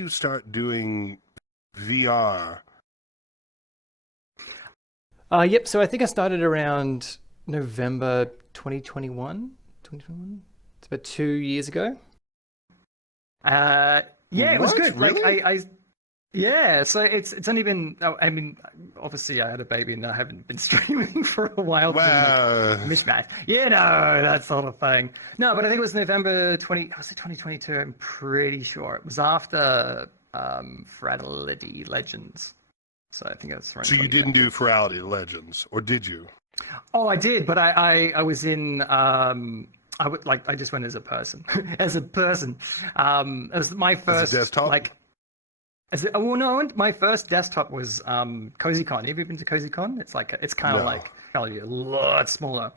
you start doing VR? Yep. So I think I started around November 2021. 2021. It's about 2 years ago. Yeah, it was What? good. Really? Like yeah. So it's only been. I mean, obviously I had a baby and I haven't been streaming for a while. Wow. Mishmash. You know, that sort of thing. No, but I think it was November 2022. I'm pretty sure it was after Fraternity Legends. So I think that's right. So you didn't do Ferality Legends, or did you? Oh, I did, but I was in. I just went as a person, as a person. As my first desktop? like. Well, no, my first desktop was CozyCon. Have you been to CozyCon? It's kind of No. like probably a lot smaller.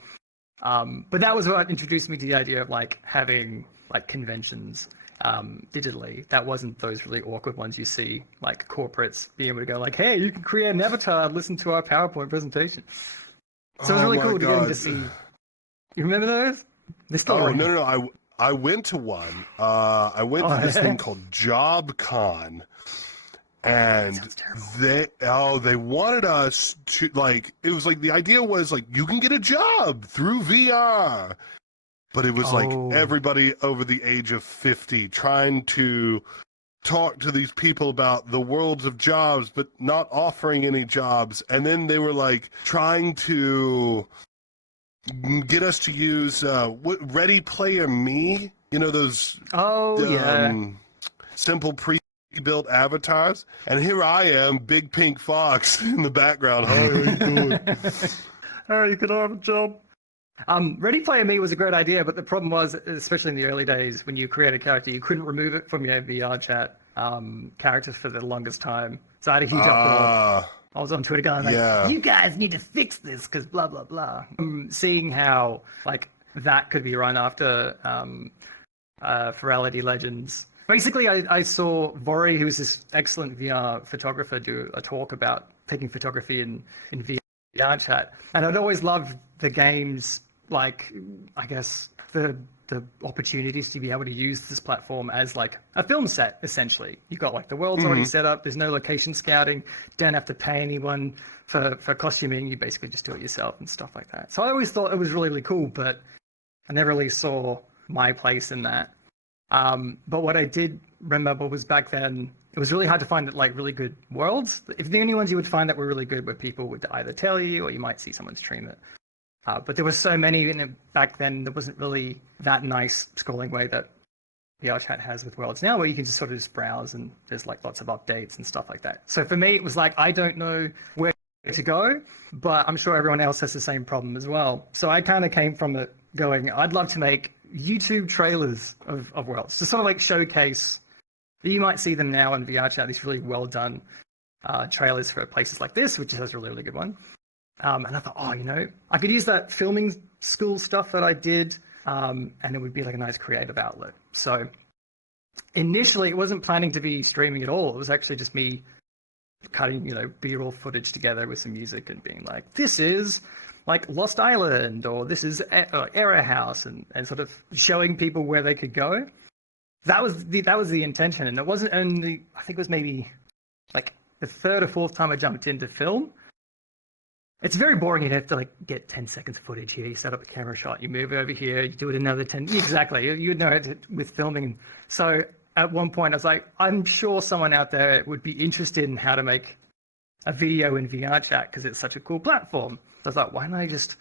But that was what introduced me to the idea of like having like conventions digitally. That wasn't those really awkward ones you see, like corporates being able to go like, "Hey, you can create an avatar and listen to our PowerPoint presentation." So it was really cool to get to see. You remember those? They're still around. No. I went to one. I went to this thing called JobCon, and they wanted us to like. It was like the idea was like you can get a job through VR, but it was like everybody over the age of 50 trying to talk to these people about the worlds of jobs, but not offering any jobs, and then they were like trying to get us to use Ready Player Me, you know, those simple pre-built avatars. And here I am, big pink fox in the background. How are you doing? Oh, you could have a job. Ready Player Me was a great idea, but the problem was, especially in the early days, when you create a character, you couldn't remove it from your VRChat characters for the longest time. So I had a huge uproar. I was on Twitter going like, "You guys need to fix this because blah blah blah." Seeing how like that could be run after Ferality Legends. Basically, I saw Vori, who's this excellent VR photographer, do a talk about taking photography in VRChat, and I'd always loved the game's like I guess the opportunities to be able to use this platform as like a film set. Essentially, you've got like the world's already set up. There's no location scouting. Don't have to pay anyone for costuming. You basically just do it yourself and stuff like that. So I always thought it was really, really cool, but I never really saw my place in that. But what I did remember was back then it was really hard to find like really good worlds. If the only ones you would find that were really good were people would either tell you or you might see someone stream it. But there were so many back then. There wasn't really that nice scrolling way that VRChat has with worlds now, where you can just sort of just browse and there's like lots of updates and stuff like that. So for me, it was like I don't know where to go, but I'm sure everyone else has the same problem as well. So I kind of came from it going, I'd love to make YouTube trailers of worlds to sort of like showcase. You might see them now in VRChat, these really well done trailers for places like this, which is a really, really good one. And I thought, I could use that filming school stuff that I did, and it would be like a nice creative outlet. So initially, it wasn't planning to be streaming at all. It was actually just me cutting, B-roll footage together with some music and being like, this is like Lost Island, or this is Error House, and sort of showing people where they could go. That was the intention, and it wasn't only. I think it was maybe like the third or fourth time I jumped into film. It's very boring. You'd have to like get 10 seconds of footage here. You set up a camera shot. You move over here. You do it another 10. Exactly. You'd know it with filming. So at one point, I was like, I'm sure someone out there would be interested in how to make a video in VRChat because it's such a cool platform. So I was like, why don't I just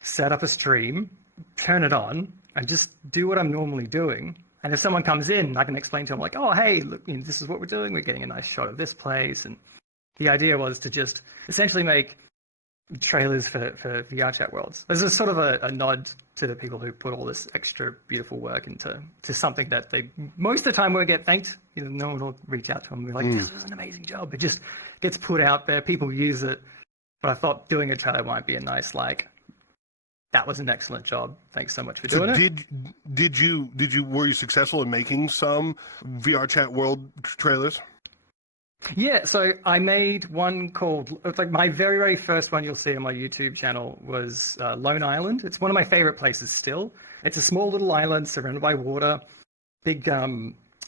set up a stream, turn it on, and just do what I'm normally doing? And if someone comes in, I can explain to them like, oh, hey, look, this is what we're doing. We're getting a nice shot of this place. And the idea was to just essentially make trailers for VRChat worlds. There's a sort of a nod to the people who put all this extra beautiful work into something that they most of the time won't get thanked. No one will reach out to them and be like, this was an amazing job. It just gets put out there. People use it. But I thought doing a trailer might be a nice that was an excellent job. Thanks so much for doing it. Were you successful in making some VRChat world trailers? Yeah, so I made one called, it's like my very, very first one you'll see on my YouTube channel was Lone Island. It's one of my favorite places still. It's a small little island surrounded by water, big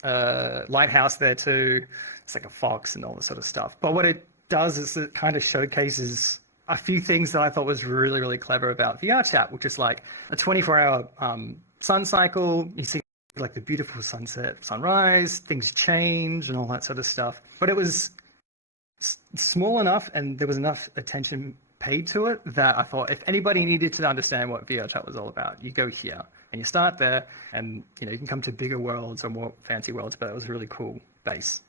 lighthouse there too. It's like a fox and all this sort of stuff. But what it does is it kind of showcases a few things that I thought was really, really clever about VRChat, which is like a 24-hour sun cycle. You see like the beautiful sunset, sunrise, things change and all that sort of stuff. But it was small enough and there was enough attention paid to it that I thought if anybody needed to understand what VRChat was all about, you go here and you start there, and you can come to bigger worlds or more fancy worlds, but it was a really cool base.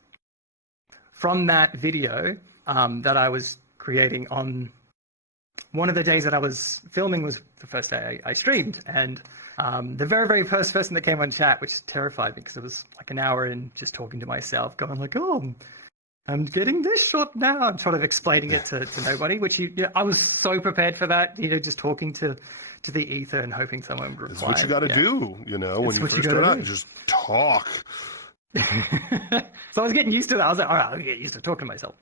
From that video that I was creating on one of the days that I was filming was the first day I streamed, and the very, very first person that came on chat, which terrified me because it was like an hour in just talking to myself, going like, oh, I'm getting this shot now. I'm sort of explaining it to nobody, which I was so prepared for that, just talking to the ether and hoping someone would reply. It's what you got to do, when you first start out, just talk. So I was getting used to that. I was like, all right, I'll get used to talking to myself.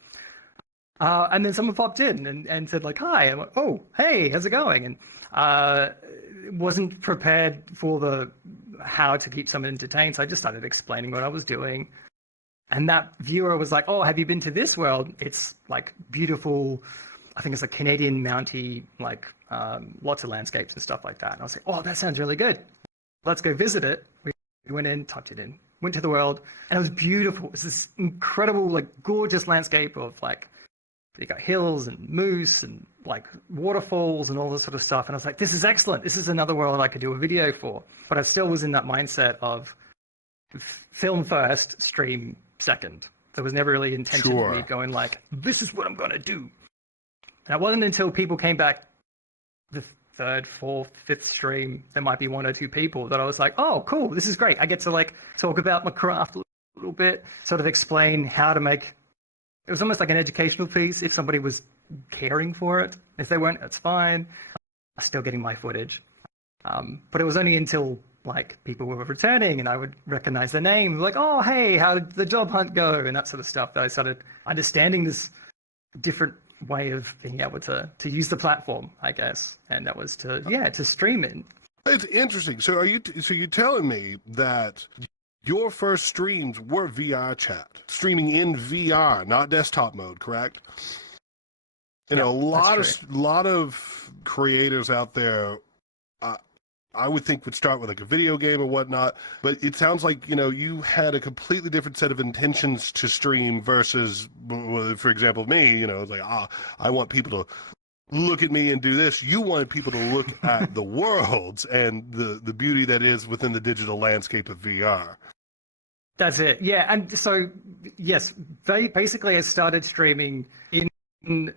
And then someone popped in and said like, hi. I'm like, oh, hey, how's it going? And wasn't prepared for how to keep someone entertained. So I just started explaining what I was doing. And that viewer was like, oh, have you been to this world? It's like beautiful. I think it's a Canadian Mountie, like lots of landscapes and stuff like that. And I was like, oh, that sounds really good. Let's go visit it. We went in, tucked it in, went to the world, and it was beautiful. It was this incredible, like gorgeous landscape of like, you got hills and moose and like waterfalls and all this sort of stuff. And I was like, this is excellent. This is another world I could do a video for. But I still was in that mindset of film first, stream second. There was never really intention for me going like, this is what I'm going to do. And it wasn't until people came back the third, fourth, fifth stream, there might be one or two people that I was like, oh, cool, this is great. I get to like talk about my craft a little bit, sort of explain how to make, it was almost like an educational piece if somebody was caring for it. If they weren't, that's fine. I'm still getting my footage. But it was only until like people were returning and I would recognize their name, like, oh, hey, how did the job hunt go? And that sort of stuff, that I started understanding this different way of being able to use the platform, I guess. And that was to stream it. It's interesting. So you're telling me that your first streams were VRChat, streaming in VR, not desktop mode, correct? A lot of creators out there, I would think would start with like a video game or whatnot, but it sounds like, you had a completely different set of intentions to stream versus, for example, me, it's like, I want people to look at me and do this. You wanted people to look at the worlds and the beauty that is within the digital landscape of VR. That's it. Yeah. And so, yes, basically I started streaming in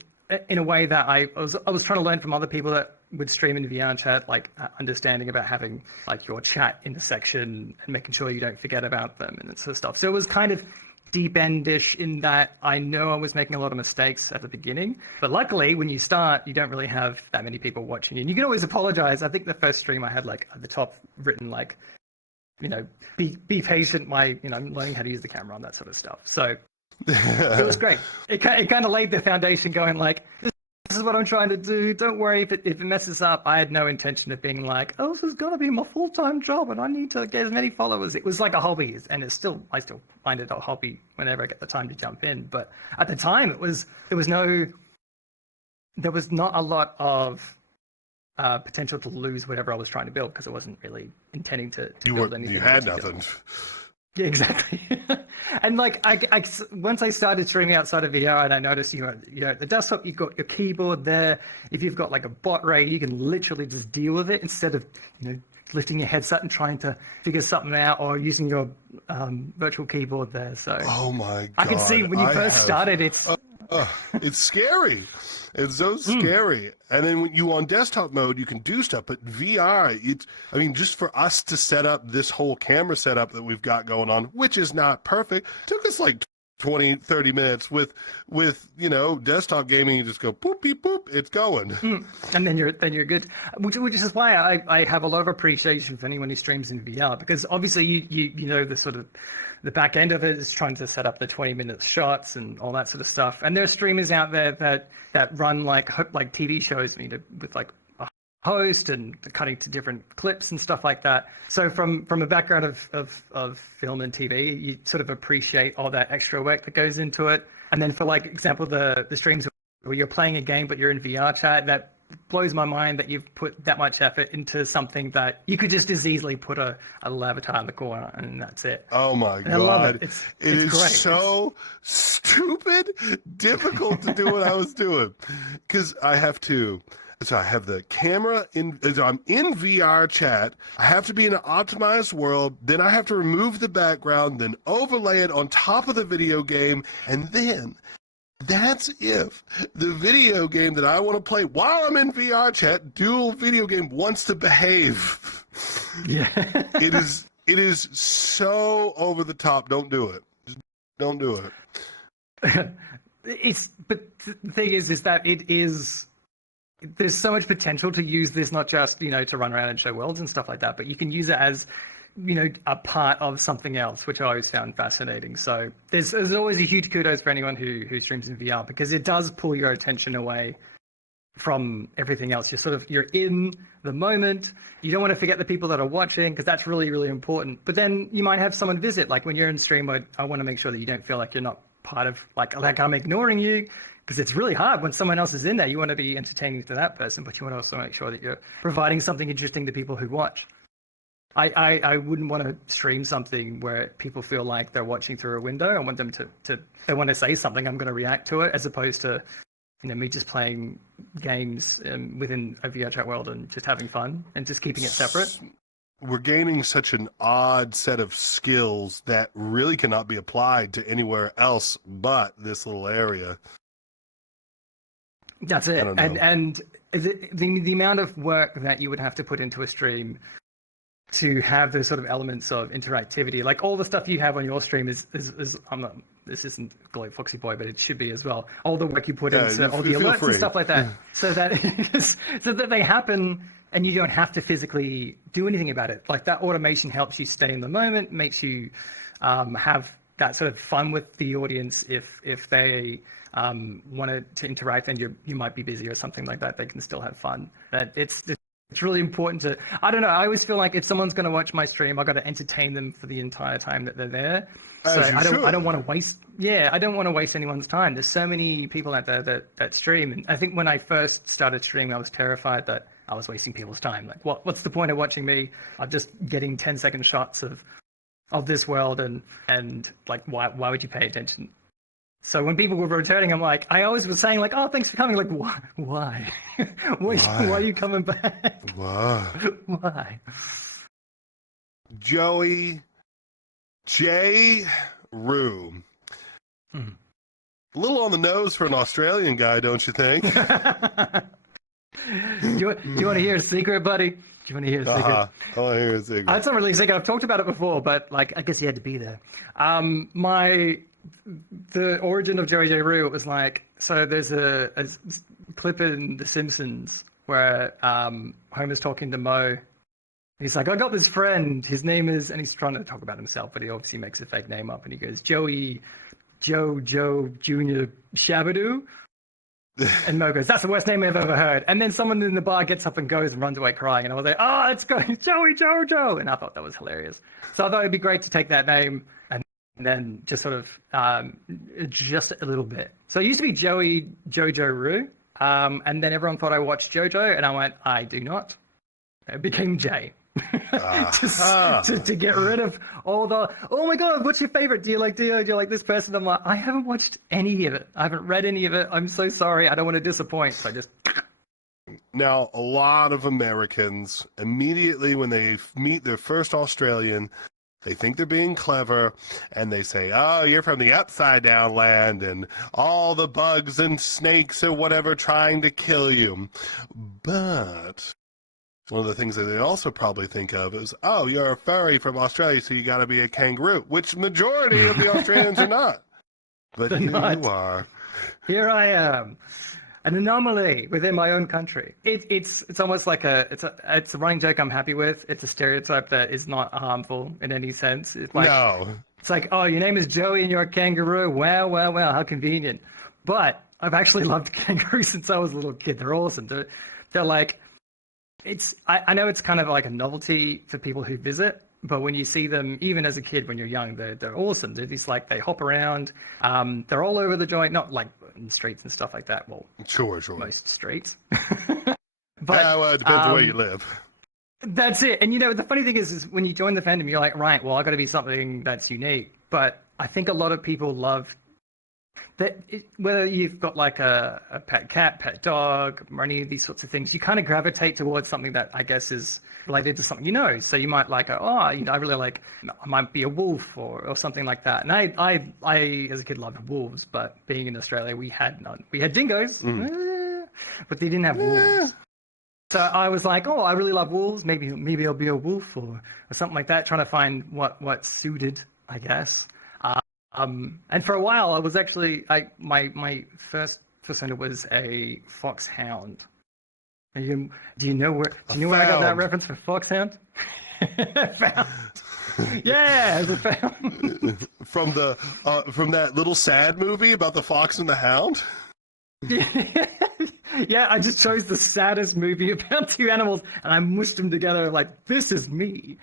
a way that I was trying to learn from other people that would stream in VRChat, like understanding about having like your chat in the section and making sure you don't forget about them and that sort of stuff. So it was kind of deep endish in that I know I was making a lot of mistakes at the beginning, but luckily when you start, you don't really have that many people watching you. And you can always apologize. I think the first stream I had like at the top written like, be patient. I'm learning how to use the camera and that sort of stuff. So it was great. It kind of laid the foundation going like, this is what I'm trying to do. Don't worry if it messes up. I had no intention of being like, oh, this is going to be my full-time job and I need to get as many followers. It was like a hobby, and I still find it a hobby whenever I get the time to jump in. But at the time, there was not a lot of potential to lose whatever I was trying to build because I wasn't really intending to build anything. You had nothing. Yeah, exactly. And like, I once I started streaming outside of VR, and I noticed, the desktop, you've got your keyboard there. If you've got like a bot rate, you can literally just deal with it instead of, lifting your headset and trying to figure something out or using your virtual keyboard there. So, oh my God, I can see when you first started, it's scary. It's so scary. And then when you on desktop mode, you can do stuff. But VR, just for us to set up this whole camera setup that we've got going on, which is not perfect, took us like 20, 30 minutes with desktop gaming. You just go boop, beep, boop, it's going. And then you're good. Which is why I have a lot of appreciation for anyone who streams in VR, because obviously you know the sort of the back end of it is trying to set up the 20-minute shots and all that sort of stuff. And there are streamers out there that run like TV shows with like host and cutting to different clips and stuff like that. So from a background of film and TV, you sort of appreciate all that extra work that goes into it. And then for like example, the streams where you're playing a game but you're in VR chat, that blows my mind that you've put that much effort into something that you could just as easily put a avatar in the corner and that's it. Oh my And God. I love it. It's is great. so stupid, difficult to do what I was doing. Because I have the camera so I'm in VR chat. I have to be in an optimized world. Then I have to remove the background, then overlay it on top of the video game. And then that's if the video game that I want to play while I'm in VR chat, dual video game, wants to behave. Yeah. It is so over the top. Don't do it. Just don't do it. But the thing is that there's so much potential to use this, not just, to run around and show worlds and stuff like that, but you can use it as, a part of something else, which I always found fascinating. So there's always a huge kudos for anyone who streams in VR, because it does pull your attention away from everything else. You're in the moment. You don't want to forget the people that are watching, because that's really, really important. But then you might have someone visit. Like when you're in stream mode, I want to make sure that you don't feel like you're not part of, like I'm ignoring you, because it's really hard when someone else is in there. You want to be entertaining to that person, but you want to also make sure that you're providing something interesting to people who watch. I wouldn't want to stream something where people feel like they're watching through a window. I want them to they want to say something, I'm going to react to it, as opposed to me just playing games within a VR chat world and just having fun and just keeping it separate. We're gaining such an odd set of skills that really cannot be applied to anywhere else but this little area. That's it. And the amount of work that you would have to put into a stream to have those sort of elements of interactivity, like all the stuff you have on your stream is this isn't Glow Foxxyboi, but it should be as well. All the work you put into all the alerts and stuff like that, so that they happen and you don't have to physically do anything about it. Like that automation helps you stay in the moment, makes you have that sort of fun with the audience. If they wanted to interact and you might be busy or something like that, they can still have fun. It's really important to, I don't know, I always feel like if someone's going to watch my stream, I've got to entertain them for the entire time that they're there. So I don't want to waste, I don't want to waste anyone's time. There's so many people out there that stream. And I think when I first started streaming, I was terrified that I was wasting people's time. Like, what's the point of watching me? I'm just getting 10-second shots of this world and like, why would you pay attention? So when people were returning, I always was saying like, oh, thanks for coming. Like, why? Why are you coming back? Why? Why? JoeyJRoo. A little on the nose for an Australian guy, don't you think? Do you want to hear a secret, buddy? Do you want to hear a secret? I want to hear a secret. It's not really a secret. I've talked about it before, but like, I guess you had to be there. The origin of JoeyJRoo, it was like, so there's a clip in The Simpsons where Homer's talking to Moe. He's like, I got this friend. His name is, and he's trying to talk about himself, but he obviously makes a fake name up, and he goes, Joe Jr. Shabadoo. And Moe goes, that's the worst name I've ever heard. And then someone in the bar gets up and goes and runs away crying. And I was like, oh, it's going Joey Joe. And I thought that was hilarious. So I thought it'd be great to take that name and then just sort of just a little bit. So it used to be JoeyJRoo. And then everyone thought I watched JoJo, and I went, I do not. It became Jay. To get rid of all the, oh my God, what's your favorite? Do you like this person? I'm like, I haven't watched any of it. I haven't read any of it. I'm so sorry. I don't want to disappoint. So I just. Now, a lot of Americans, immediately when they meet their first Australian, they think they're being clever, and they say, oh, you're from the upside down land, and all the bugs and snakes or whatever trying to kill you. But one of the things that they also probably think of is, oh, you're a furry from Australia, so you got to be a kangaroo, which majority of the Australians are not. But here you are. Here I am. An anomaly within my own country. It's almost like it's a running joke I'm happy with. It's a stereotype that is not harmful in any sense. It's like, no. It's like, oh, your name is Joey and you're a kangaroo. Wow, how convenient. But I've actually loved kangaroos since I was a little kid. They're awesome. They're like, I know it's kind of like a novelty for people who visit, but when you see them, even as a kid, when you're young, they're awesome. They're these like, they hop around. They're all over the joint, not like in the streets and stuff like that. Well, Sure. most streets. But well, it depends on where you live. That's it. And the funny thing is when you join the fandom, you're like, right, well, I got to be something that's unique. But I think a lot of people love that, whether you've got like a pet cat, pet dog, or any of these sorts of things, you kind of gravitate towards something that I guess is related to something So you might like, I really like, I might be a wolf or something like that. And I as a kid loved wolves, but being in Australia, we had none. We had dingoes, but they didn't have wolves. So I was like, I really love wolves. Maybe I'll be a wolf or something like that, trying to find what suited, I guess. And for a while, I was actually my first persona was a foxhound. Do you know where I got that reference for foxhound? Found. Yeah, as a found. From that little sad movie about the fox and the hound. Yeah, I just chose the saddest movie about two animals and I mushed them together like, this is me.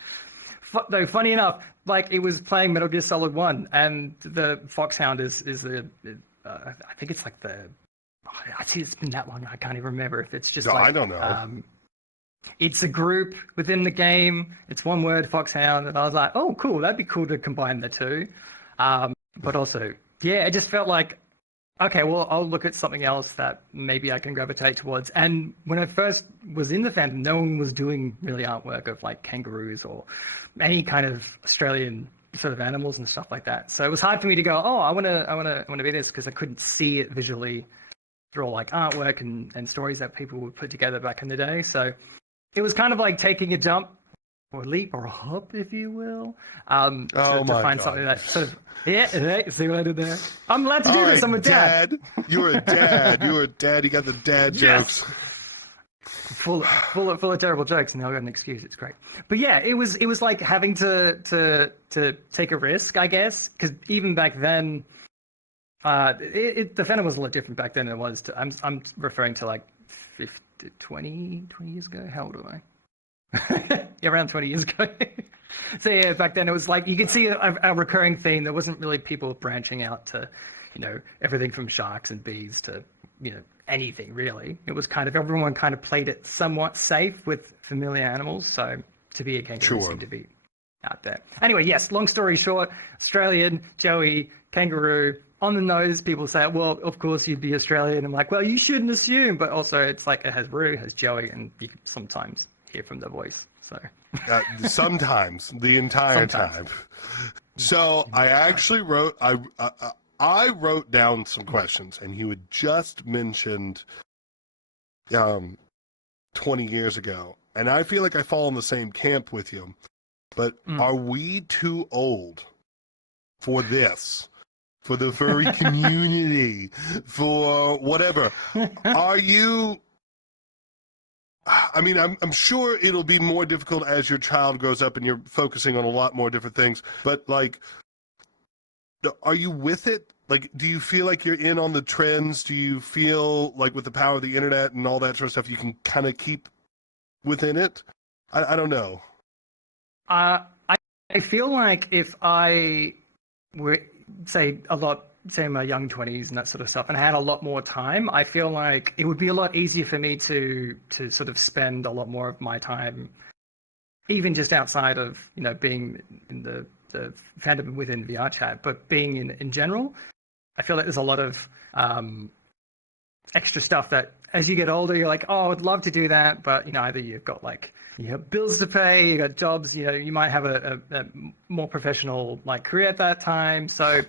Though, funny enough, like it was playing Metal Gear Solid 1 and the Foxhound is the, I think it's like the, I think it's been that long, I can't even remember if it's just No, like. I don't know. It's a group within the game. It's one word, Foxhound. And I was like, oh, cool. That'd be cool to combine the two. But also, yeah, it just felt like, okay, well, I'll look at something else that maybe I can gravitate towards. And when I first was in the fandom, no one was doing really artwork of like kangaroos or any kind of Australian sort of animals and stuff like that. So it was hard for me to go, I want to be this, because I couldn't see it visually through all like artwork and stories that people would put together back in the day. So it was kind of like taking a jump or a leap or a hop, if you will, to find something that sort of, see what I did there? I'm allowed to do this. I'm a dad. You're a dad. You're a dad. You got the dad jokes. Full of terrible jokes, and now I got an excuse. It's great. But yeah, it was like having to take a risk, I guess, because even back then, the fandom was a lot different back then than it was. I'm referring to like 20 years ago. How old am I? Yeah, around 20 years ago. So yeah, back then it was like you could see a recurring theme. There wasn't really people branching out to, everything from sharks and bees to, anything really. It was kind of everyone kind of played it somewhat safe with familiar animals. So to be a kangaroo seemed to be out there. Anyway, yes. Long story short, Australian Joey kangaroo. On the nose, people say, well, of course you'd be Australian. I'm like, well, you shouldn't assume, but also it's like it has Roo, it has Joey, and you can sometimes hear from the voice. So sometimes the entire time. So I actually wrote I wrote down some questions, and you had just mentioned 20 years ago, and I feel like I fall in the same camp with you. But are we too old for this? For the furry community, for whatever. Are you? I mean, I'm sure it'll be more difficult as your child grows up and you're focusing on a lot more different things. But like, are you with it? Like, do you feel like you're in on the trends? Do you feel like with the power of the internet and all that sort of stuff, you can kind of keep within it? I don't know. I feel like if I were, say in my young 20s and that sort of stuff, and I had a lot more time, I feel like it would be a lot easier for me to sort of spend a lot more of my time, even just outside of, being in the fandom within VRChat, but being in general. I feel like there's a lot of extra stuff that as you get older, you're like, oh, I'd love to do that. But, either you've got like, you have bills to pay, you got jobs, you might have a more professional like career at that time. So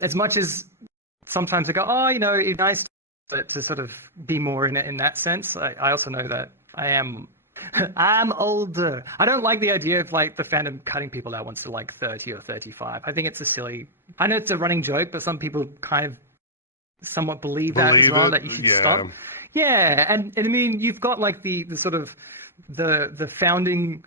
as much as sometimes I go, oh, it's nice to sort of be more in that sense. I also know that I'm older. I don't like the idea of like the fandom cutting people out once they're like 30 or 35. I think it's I know it's a running joke, but some people kind of somewhat believe that as well, that you should stop. Yeah, and I mean, you've got like the sort of the founding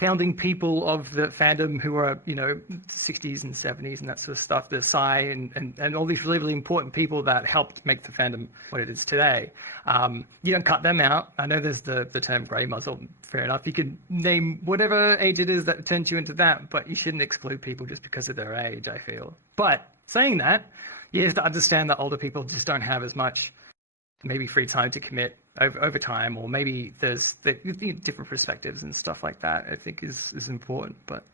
founding people of the fandom who are, 60s and 70s and that sort of stuff, the Psy and all these really, really important people that helped make the fandom what it is today. You don't cut them out. I know there's the term grey muzzle, fair enough. You can name whatever age it is that turns you into that, but you shouldn't exclude people just because of their age, I feel. But saying that, you have to understand that older people just don't have as much maybe free time to commit over time, or maybe there's different perspectives and stuff like that, I think is important. But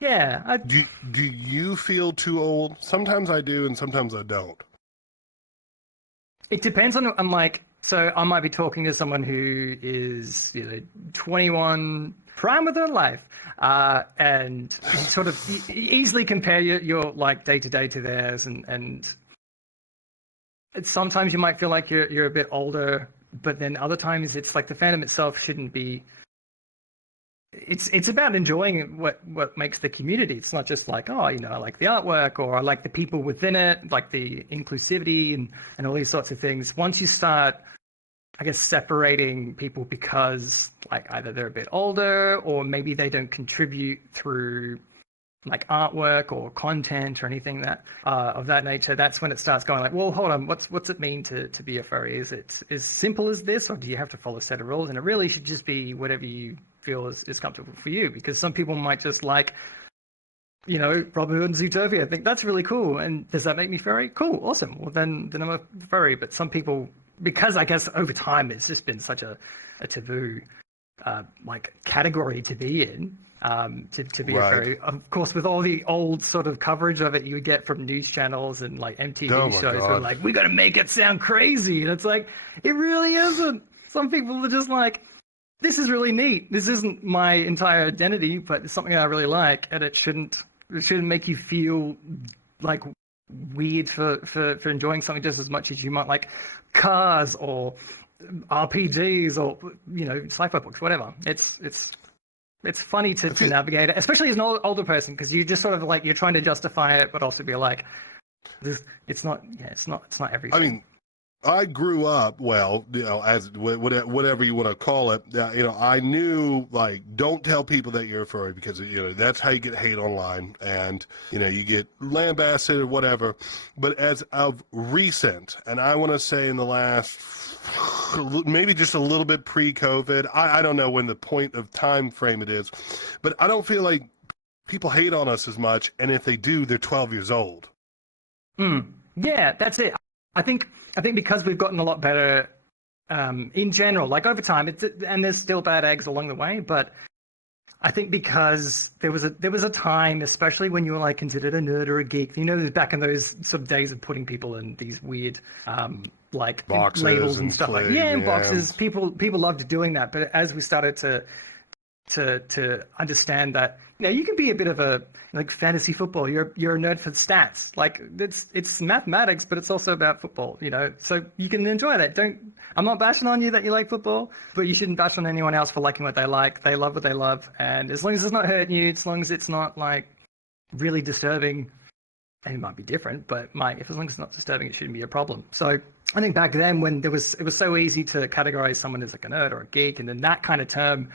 yeah, do you feel too old? Sometimes I do, and sometimes I don't. It depends on like, so I might be talking to someone who is 21, prime of their life, and you sort of easily compare your like day to day to theirs, and sometimes you might feel like you're a bit older, but then other times it's like the fandom itself shouldn't be. It's about enjoying what makes the community. It's not just like, I like the artwork, or I like the people within it, like the inclusivity and all these sorts of things. Once you start, I guess, separating people because like either they're a bit older, or maybe they don't contribute through like artwork or content or anything that of that nature, that's when it starts going like, well, hold on, what's it mean to be a furry? Is it as simple as this, or do you have to follow a set of rules? And it really should just be whatever you feel is comfortable for you, because some people might just like, Robin Hood and Zootopia. I think that's really cool. And does that make me furry? Cool, awesome. Well, then I'm a furry. But some people, because I guess over time it's just been such a taboo like category to be in. To be Right. a furry, of course, with all the old sort of coverage of it you would get from news channels and like MTV Oh my shows, God. where like, we got to make it sound crazy, and it's like, it really isn't. Some people are just like, this is really neat. This isn't my entire identity, but it's something I really like, and it shouldn't make you feel like weird for enjoying something just as much as you might like cars or RPGs or sci-fi books, whatever. It's funny to navigate it, especially as an older person, because you just sort of like, you're trying to justify it, but also be like, it's not everything. I mean, I grew up, well, as whatever you want to call it, I knew, like, don't tell people that you're a furry, because, that's how you get hate online, and, you get lambasted or whatever. But as of recent, and I want to say in the last, maybe just a little bit pre-COVID, I don't know when the point of time frame it is, but I don't feel like people hate on us as much, and if they do, they're 12 years old. Yeah, that's it. I think because we've gotten a lot better in general, like over time, and there's still bad eggs along the way, but I think because there was a time, especially when you were like considered a nerd or a geek, back in those sort of days of putting people in these weird like Boxes labels and and stuff like flags, in yeah. boxes. People loved doing that, but as we started to understand that you can be a bit of a like fantasy football. You're a nerd for stats. Like it's mathematics, but it's also about football. So you can enjoy that. I'm not bashing on you that you like football, but you shouldn't bash on anyone else for liking what they like. They love what they love, and as long as it's not hurting you, as long as it's not like really disturbing, and it might be different, but as long as it's not disturbing, it shouldn't be a problem. So I think back then when it was so easy to categorize someone as like a nerd or a geek, and then that kind of term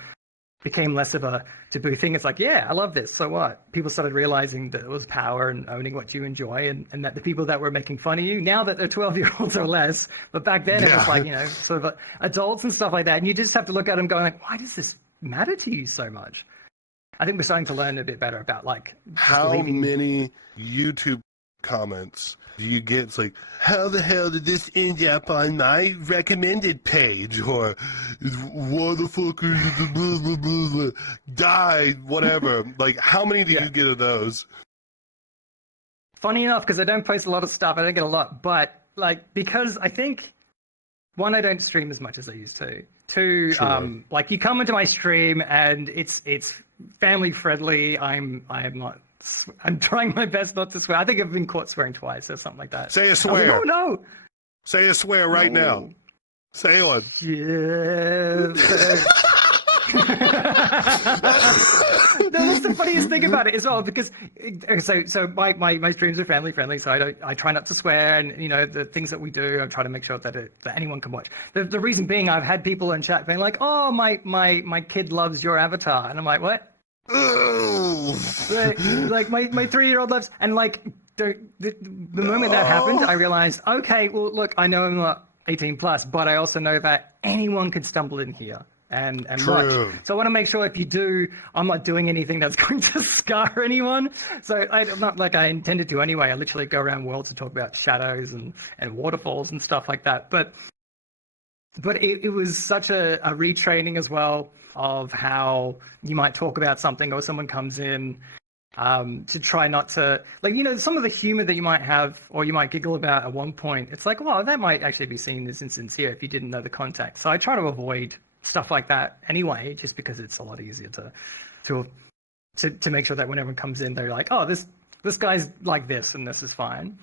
became less of a taboo thing. It's like, yeah, I love this. So what? People started realizing that it was power and owning what you enjoy, and that the people that were making fun of you, now that they're 12-year-olds or less, but back then it was like, sort of adults and stuff like that. And you just have to look at them going like, why does this matter to you so much? I think we're starting to learn a bit better about like How many YouTube comments do you get? It's like, how the hell did this end up on my recommended page? Or what the fuck are you, blah, blah, blah, blah, die, whatever. Like, how many do you get of those? Funny enough, because I don't post a lot of stuff, I don't get a lot, but like, because I think, one, I don't stream as much as I used to. Two, Sure. like you come into my stream and it's family friendly. I'm trying my best not to swear. I think I've been caught swearing twice or something like that. Say a I was swear. like, oh no. Say a swear right now. Say one. Yeah. That's the funniest thing about it as well, because so my streams are family friendly, so I try not to swear, and the things that we do, I try to make sure that anyone can watch. The reason being, I've had people in chat being like, "Oh, my kid loves your avatar," and I'm like, "What?" Like my 3-year-old loves, and like the moment that happened, I realized, okay, well, look, I know I'm not 18 plus, but I also know that anyone could stumble in here and watch. So I want to make sure if you do, I'm not doing anything that's going to scar anyone. So I'm not like I intended to anyway. I literally go around worlds to talk about shadows and waterfalls and stuff like that. But it was such a retraining as well of how you might talk about something, or someone comes in to try not to, like, some of the humor that you might have or you might giggle about at one point, it's like, well, that might actually be seen as insincere if you didn't know the context. So I try to avoid stuff like that anyway, just because it's a lot easier to make sure that when everyone comes in, they're like, oh, this guy's like this and this is fine.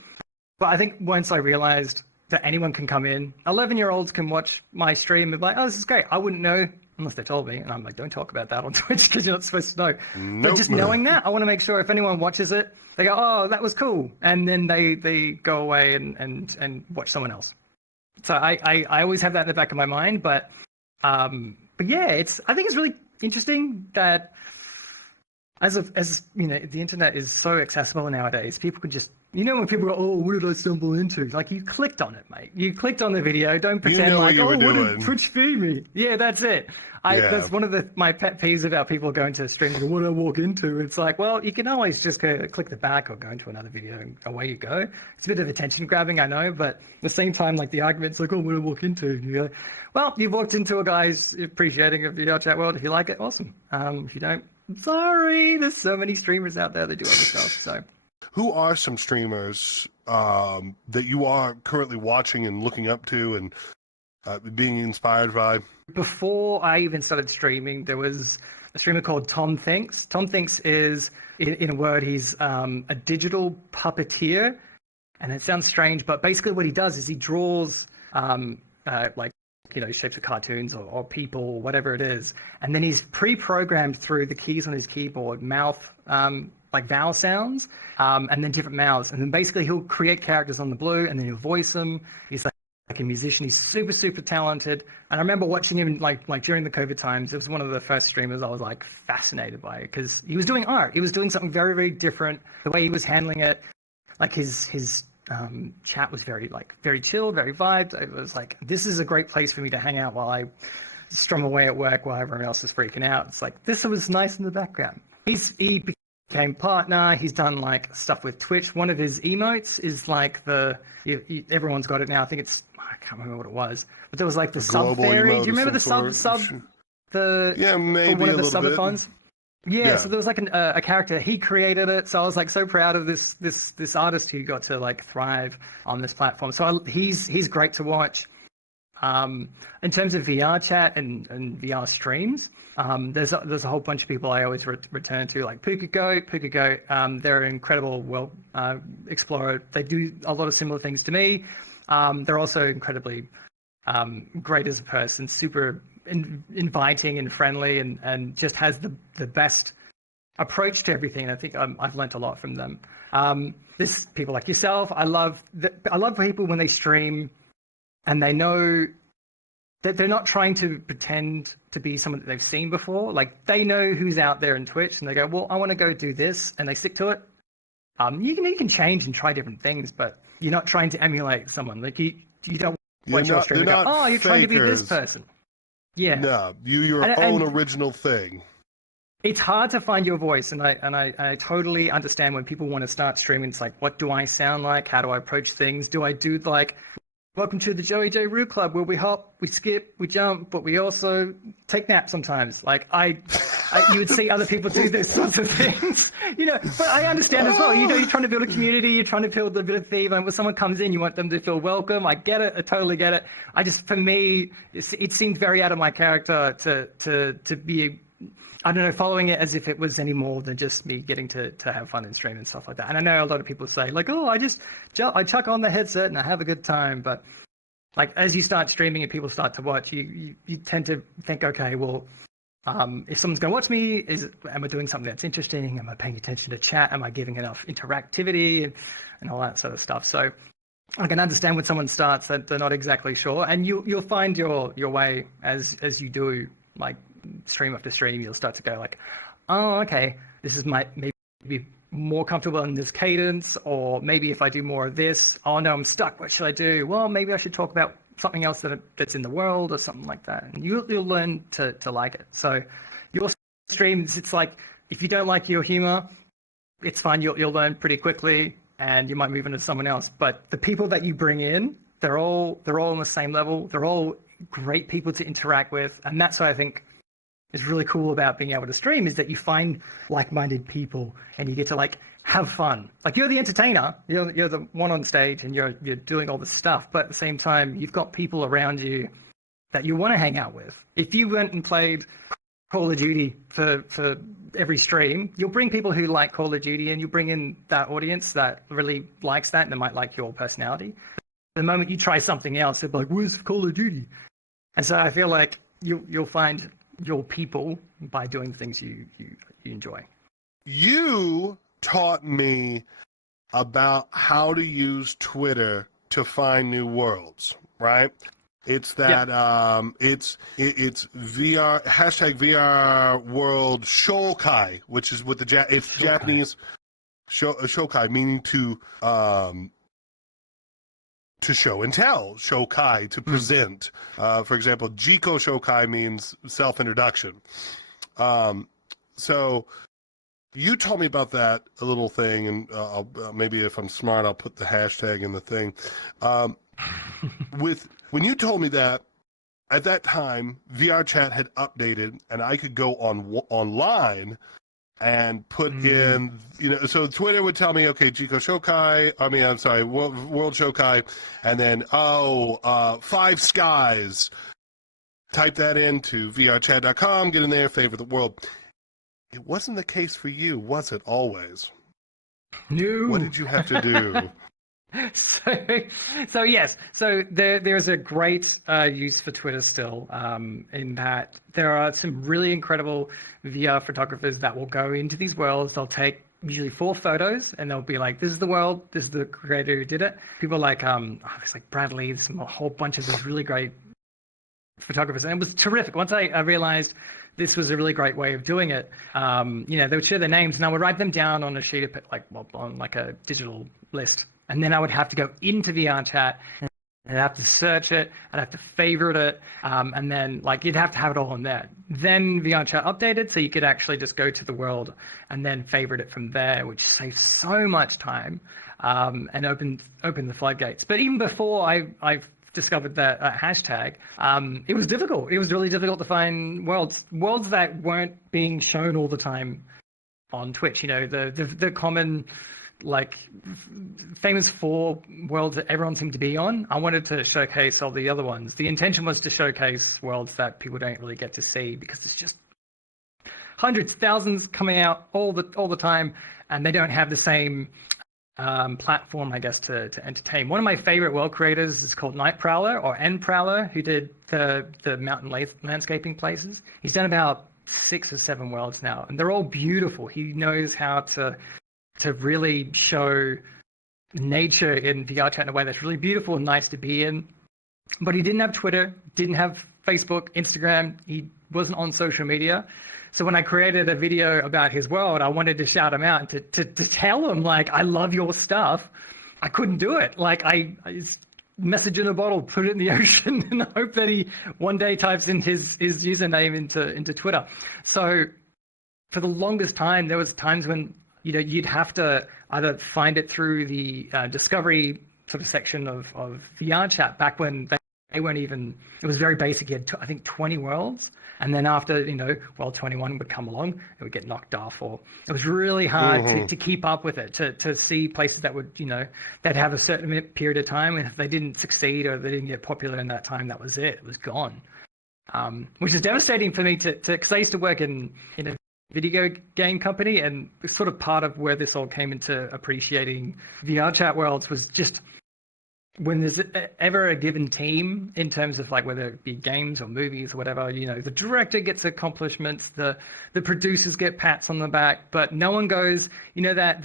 But I think once I realized that anyone can come in, 11-year-olds can watch my stream and be like, oh, this is great. I wouldn't know unless they told me, and I'm like, don't talk about that on Twitch because you're not supposed to know. Nope. But just knowing that, I want to make sure if anyone watches it, they go, oh, that was cool, and then they go away and watch someone else. So I always have that in the back of my mind, but yeah, I think it's really interesting that as the internet is so accessible nowadays, people can just, when people go, oh, what did I stumble into? Like, you clicked on it, mate. You clicked on the video. Don't pretend like, oh, what did Twitch feed me? Yeah, that's it. That's one of my pet peeves about people going to stream and go, what did I walk into? It's like, well, you can always just go click the back or go into another video and away you go. It's a bit of attention grabbing, I know, but at the same time, like, the argument's like, oh, what did I walk into? And you're like, well, you've walked into a guy's appreciating of the VRChat world. If you like it, awesome. If you don't, sorry. There's so many streamers out there that do other stuff, so. Who are some streamers that you are currently watching and looking up to and being inspired by? Before I even started streaming, there was a streamer called Tom Thinks. Tom Thinks is, in a word, he's a digital puppeteer. And it sounds strange, but basically what he does is he draws shapes of cartoons or people, or whatever it is. And then he's pre-programmed through the keys on his keyboard, mouth, like vowel sounds, and then different mouths. And then basically he'll create characters on the blue and then he'll voice them. He's like a musician. He's super, super talented. And I remember watching him like during the COVID times. It was one of the first streamers I was like fascinated by, because he was doing art. He was doing something very, very different. The way he was handling it, like his chat was very chill, very vibed. It was like, this is a great place for me to hang out while I strum away at work while everyone else is freaking out. It's like, this was nice in the background. He became partner. He's done like stuff with Twitch. One of his emotes is like everyone's got it now. I think I can't remember what it was, but there was like the sub fairy. Do you remember the sub? Yeah, maybe one of the a little bit. subathons? Yeah, so there was like a character. He created it, so I was like so proud of this artist who got to like thrive on this platform. So he's great to watch. In terms of VRChat and VR streams, there's a whole bunch of people I always return to, like Pukago. They're an incredible world explorer. They do a lot of similar things to me. They're also incredibly great as a person, super inviting and friendly, and just has the best approach to everything. And I think I've learnt a lot from them. There's people like yourself. I love people when they stream and they know that they're not trying to pretend to be someone that they've seen before. Like, they know who's out there in Twitch and they go, well, I want to go do this, and they stick to it. You can change and try different things, but you're not trying to emulate someone. Like, you don't watch your stream and go, oh, you're trying to be this person. Yeah. No, your own original thing. It's hard to find your voice, and I totally understand when people want to start streaming. It's like, what do I sound like? How do I approach things? Do I do like, welcome to the JoeyJRoo club, where we hop, we skip, we jump, but we also take naps sometimes. Like, you would see other people do those sorts of things, but I understand as well. You're trying to build a community, you're trying to build a bit of theme, and when someone comes in, you want them to feel welcome. I get it. I totally get it. For me, it seemed very out of my character to be, I don't know, following it as if it was any more than just me getting to have fun and stream and stuff like that. And I know a lot of people say like, oh, I chuck on the headset and I have a good time. But like, as you start streaming and people start to watch, you tend to think, okay, well, If someone's going to watch me, am I doing something that's interesting? Am I paying attention to chat? Am I giving enough interactivity and all that sort of stuff? So I can understand when someone starts that they're not exactly sure, and you'll find your way as you do, like stream after stream. You'll start to go like, oh, okay, this is maybe more comfortable in this cadence, or maybe if I do more of this, oh no, I'm stuck. What should I do? Well, maybe I should talk about something else that's in the world or something like that, and you'll learn to like it. So your streams, it's like if you don't like your humor, it's fine. You'll learn pretty quickly, and you might move into someone else. But the people that you bring in, they're all on the same level. They're all great people to interact with, and that's what I think is really cool about being able to stream, is that you find like-minded people and you get to like have fun. Like you're the entertainer, you're the one on stage, and you're doing all this stuff, but at the same time you've got people around you that you want to hang out with. If you went and played Call of Duty for every stream, you'll bring people who like Call of Duty, and you bring in that audience that really likes that and they might like your personality. The moment you try something else, they're like, where's Call of Duty? And so I feel like you'll find your people by doing things you enjoy. You taught me about how to use Twitter to find new worlds, right? It's that it's VR #VR World Shokai, which is with it's Shokai. Japanese shokai, meaning to show and tell, shokai, to present. For example, Jiko shokai means self-introduction. So you told me about that, a little thing, and maybe if I'm smart, I'll put the hashtag in the thing. When you told me that, at that time, VRChat had updated, and I could go online and put in, so Twitter would tell me, okay, Jiko Shokai, World Shokai, and then, 5 skies. Type that into vrchat.com, get in there, favor the world. It wasn't the case for you, was it, always? No. What did you have to do? So yes, so there's a great use for Twitter still, in that there are some really incredible VR photographers that will go into these worlds. They'll take usually 4 photos, and they'll be like, this is the world, this is the creator who did it. People like it's like Bradley, there's a whole bunch of these really great photographers, and it was terrific. Once I realized this was a really great way of doing it, they would share their names, and I would write them down on a sheet of on like a digital list. And then I would have to go into VRChat and I'd have to search it, I'd have to favorite it, and then you'd have to have it all in there. Then VRChat updated, so you could actually just go to the world and then favorite it from there, which saves so much time, and open the floodgates. But even before I discovered that hashtag, it was difficult. It was really difficult to find worlds that weren't being shown all the time on Twitch. The common, famous 4 worlds that everyone seemed to be on. I wanted to showcase all the other ones. The intention was to showcase worlds that people don't really get to see, because it's just hundreds, thousands coming out all the time, and they don't have the same platform, I guess, to entertain. One of my favorite world creators is called Night Prowler, or N Prowler, who did the mountain landscaping places. He's done about 6 or 7 worlds now, and they're all beautiful. He knows how to really show nature in VRChat in a way that's really beautiful and nice to be in. But he didn't have Twitter, didn't have Facebook, Instagram. He wasn't on social media. So when I created a video about his world, I wanted to shout him out and to tell him, I love your stuff. I couldn't do it. I message in a bottle, put it in the ocean, and hope that he one day types in his username into Twitter. So for the longest time, there was times when you'd have to either find it through the discovery sort of section of VRChat, back when they weren't even, it was very basic. You had, I think, 20 worlds. And then after, world 21 would come along, it would get knocked off, or it was really hard to keep up with it, to see places that would, they'd have a certain period of time. And if they didn't succeed or they didn't get popular in that time, that was it. It was gone. Which is devastating for me because I used to work in a video game company, and sort of part of where this all came into appreciating VRChat worlds was just when there's ever a given team in terms of like whether it be games or movies or whatever, you know, the director gets accomplishments, the producers get pats on the back, but no one goes, you know, that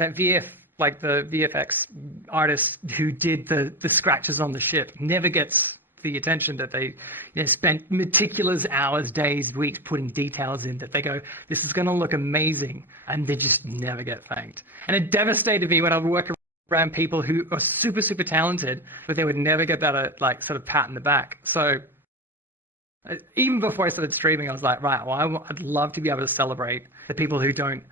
like the VFX artist who did the scratches on the ship never gets the attention that they, you know, spent meticulous hours, days, weeks putting details in that they go, this is going to look amazing, and they just never get thanked. And it devastated me when I would work around people who are super, super talented, but they would never get that like sort of pat in the back. So even before I started streaming, I was like, right, well, I'd love to be able to celebrate the people who don't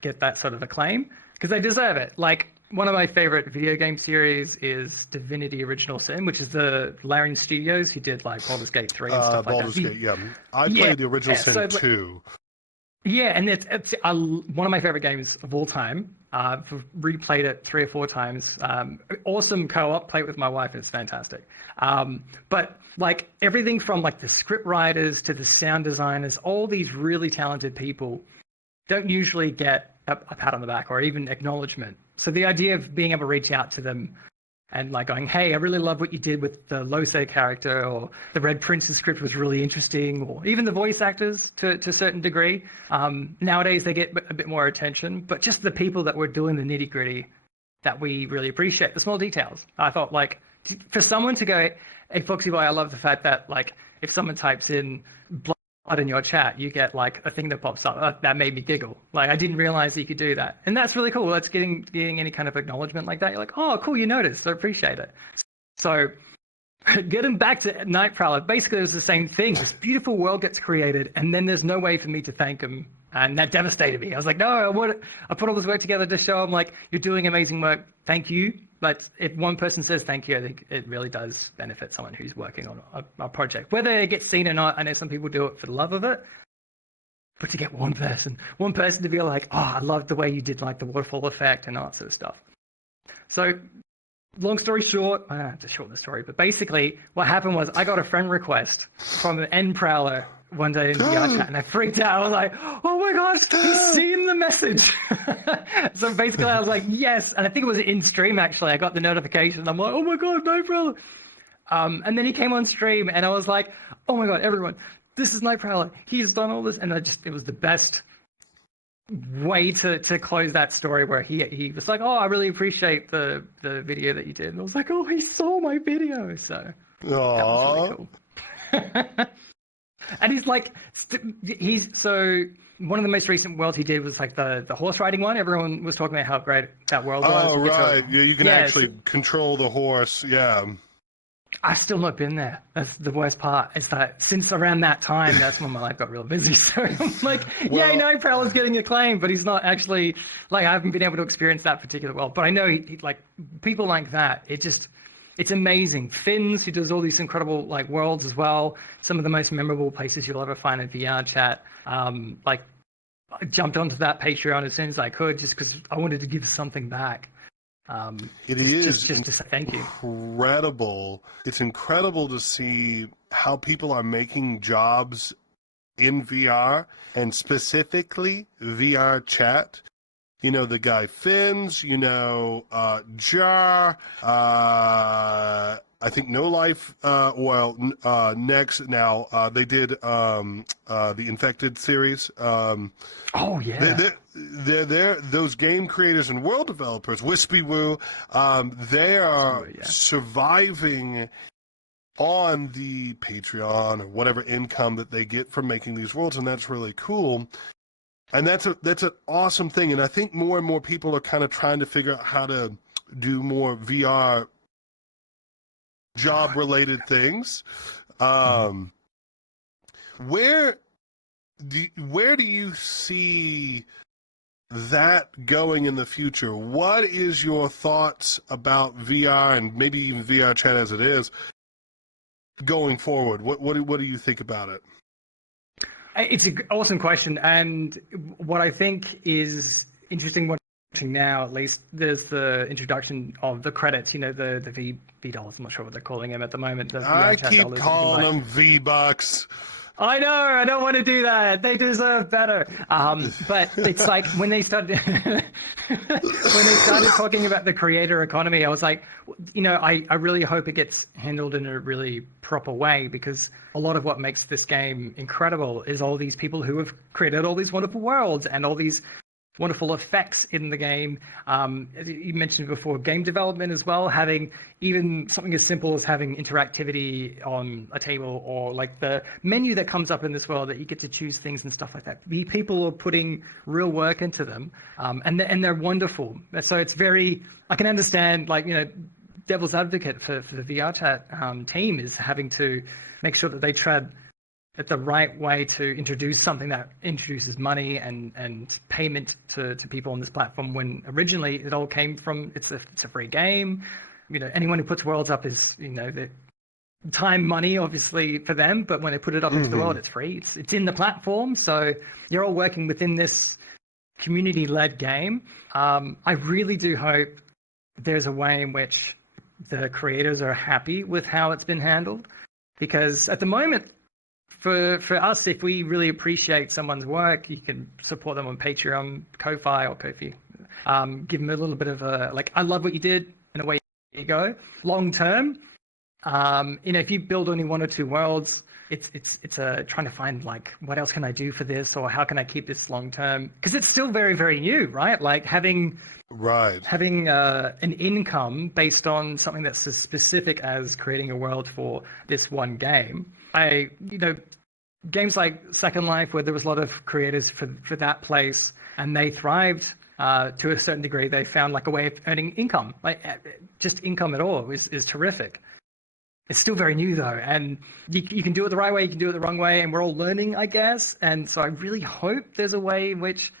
get that sort of acclaim, because they deserve it. Like, one of my favorite video game series is Divinity Original Sin, which is the Larian Studios who did like Baldur's Gate 3 and stuff like Baldur's that. Gate, yeah. I played the Original Sin 2. Yeah, and it's one of my favorite games of all time. I've replayed it 3 or 4 times. Awesome co-op, play it with my wife, and it's fantastic. But like everything from like the script writers to the sound designers, all these really talented people don't usually get a pat on the back or even acknowledgement. So the idea of being able to reach out to them and like going, hey, I really love what you did with the Lose character, or the Red Prince's script was really interesting, or even the voice actors to a certain degree. Nowadays they get a bit more attention, but just the people that were doing the nitty gritty that we really appreciate, the small details. I thought like for someone to go, hey, Foxxyboi, I love the fact that like if someone types in blood in your chat, you get like a thing that pops up. That made me giggle. Like I didn't realize that you could do that, and that's really cool. That's getting any kind of acknowledgement like that. You're like, oh, cool, you noticed. I appreciate it. So, getting back to Night Prowler, basically it was the same thing. This beautiful world gets created, and then there's no way for me to thank him, and that devastated me. I was like, no, I put all this work together to show him like you're doing amazing work. Thank you. But if one person says thank you, I think it really does benefit someone who's working on a project. Whether it gets seen or not, I know some people do it for the love of it. But to get one person to be like, oh, I love the way you did like the waterfall effect and all that sort of stuff. So long story short, I don't have to shorten the story, but basically what happened was I got a friend request from an N Prowler one day in VRChat, and I freaked out. I was like, oh my gosh, he's seen the message. So basically I was like, yes. And I think it was in stream, actually. I got the notification. I'm like, oh my God, Night Prowler. And then he came on stream and I was like, oh my God, everyone, this is Night Prowler. He's done all this. And it was the best way to close that story, where he was like, oh, I really appreciate the video that you did. And I was like, oh, he saw my video. So that was really cool. And he's like, so one of the most recent worlds he did was like the horse riding one. Everyone was talking about how great that world was. Oh, right. Yeah, you can actually control the horse. Yeah. I've still not been there. That's the worst part. Is that since around that time, that's when my life got real busy. So I'm like, yeah, Night Prowler's getting acclaim, but he's not actually, like, I haven't been able to experience that particular world. But I know he like people like that. It's amazing. Finns, who does all these incredible like worlds as well. Some of the most memorable places you'll ever find in VRChat. Like, I jumped onto that Patreon as soon as I could, just because I wanted to give something back. Just to say thank you. Incredible. It's incredible to see how people are making jobs in VR, and specifically VRChat. You know, the guy Finns, you know, Jar, I think No Life, next now, they did the Infected series. Oh, yeah. They're those game creators and world developers, JoeyJRoo, they are surviving on the Patreon or whatever income that they get from making these worlds, and that's really cool. And that's an awesome thing, and I think more and more people are kind of trying to figure out how to do more VR job-related things. Where do you see that going in the future? What is your thoughts about VR, and maybe even VRChat as it is, going forward? What do you think about it? It's an awesome question, and what I think is interesting watching now, at least, there's the introduction of the credits. You know, the V dollars. I'm not sure what they're calling them at the moment. I keep calling them V-Bucks. I know, I don't want to do that. They deserve better. But it's like when they started talking about the creator economy, I was like, I really hope it gets handled in a really proper way, because a lot of what makes this game incredible is all these people who have created all these wonderful worlds and all these wonderful effects in the game. As you mentioned before, game development as well, having even something as simple as having interactivity on a table, or like the menu that comes up in this world that you get to choose things and stuff like that. The people are putting real work into them, and they're wonderful. So it's very, I can understand, like, devil's advocate for the VRChat team is having to make sure that they tread at the right way to introduce something that introduces money and payment to people on this platform, when originally it all came from it's a free game. Anyone who puts worlds up is the time, money obviously for them, but when they put it up into the world, it's free. It's in the platform, so you're all working within this community-led game. I really do hope there's a way in which the creators are happy with how it's been handled, because at the moment, for us, if we really appreciate someone's work, you can support them on Patreon, Ko-Fi or Ko-Fi. Give them a little bit of a, like, I love what you did, and away you go. Long term, if you build only 1 or 2 worlds, it's trying to find, like, what else can I do for this, or how can I keep this long term? Because it's still very, very new, right? Like having an income based on something that's as specific as creating a world for this one game. Games like Second Life, where there was a lot of creators for that place, and they thrived to a certain degree. They found like a way of earning income, like just income at all is terrific. It's still very new though, and you can do it the right way, you can do it the wrong way, and we're all learning, I guess. And so I really hope there's a way in which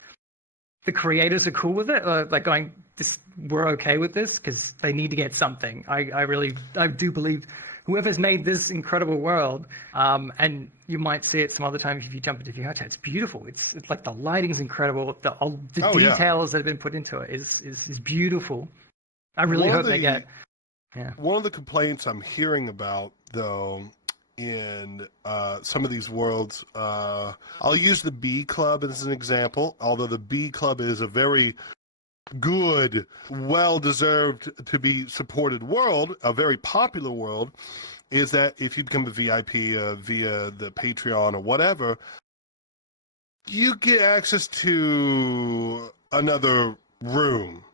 the creators are cool with it, like going, we're okay with this, because they need to get something. I do believe whoever's made this incredible world, and you might see it some other time if you jump into VRChat, it's beautiful. It's like the lighting's incredible. The details that have been put into it is beautiful. I really hope they get. Yeah. One of the complaints I'm hearing about, though, in some of these worlds, I'll use the B Club as an example, although the B Club is a very good, well-deserved to be supported world, a very popular world, is that if you become a VIP via the Patreon or whatever, you get access to another room.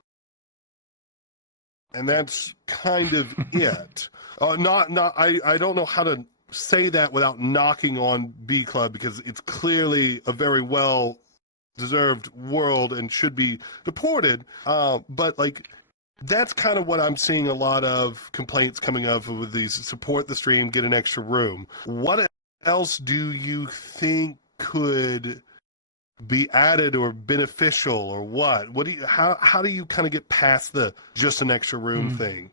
And that's kind of it. I don't know how to say that without knocking on B Club, because it's clearly a very well-deserved world and should be supported. But like, that's kind of what I'm seeing a lot of complaints coming up with these: support the stream, get an extra room. What else do you think could be added or beneficial, or what? How do you kind of get past the just an extra room thing?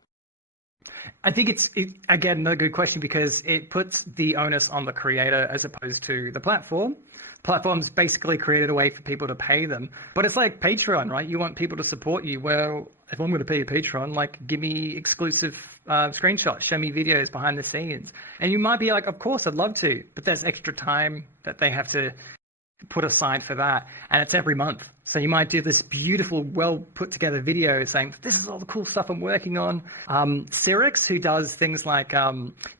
I think it's again another good question, because it puts the onus on the creator as opposed to the platform. Platforms basically created a way for people to pay them, but it's like Patreon, right? You want people to support you. Well, if I'm going to pay you Patreon, like, give me exclusive screenshots, show me videos behind the scenes, and you might be like, of course, I'd love to, but there's extra time that they have to put aside for that, and it's every month. So you might do this beautiful, well put together video saying, this is all the cool stuff I'm working on. Cyrix, who does things like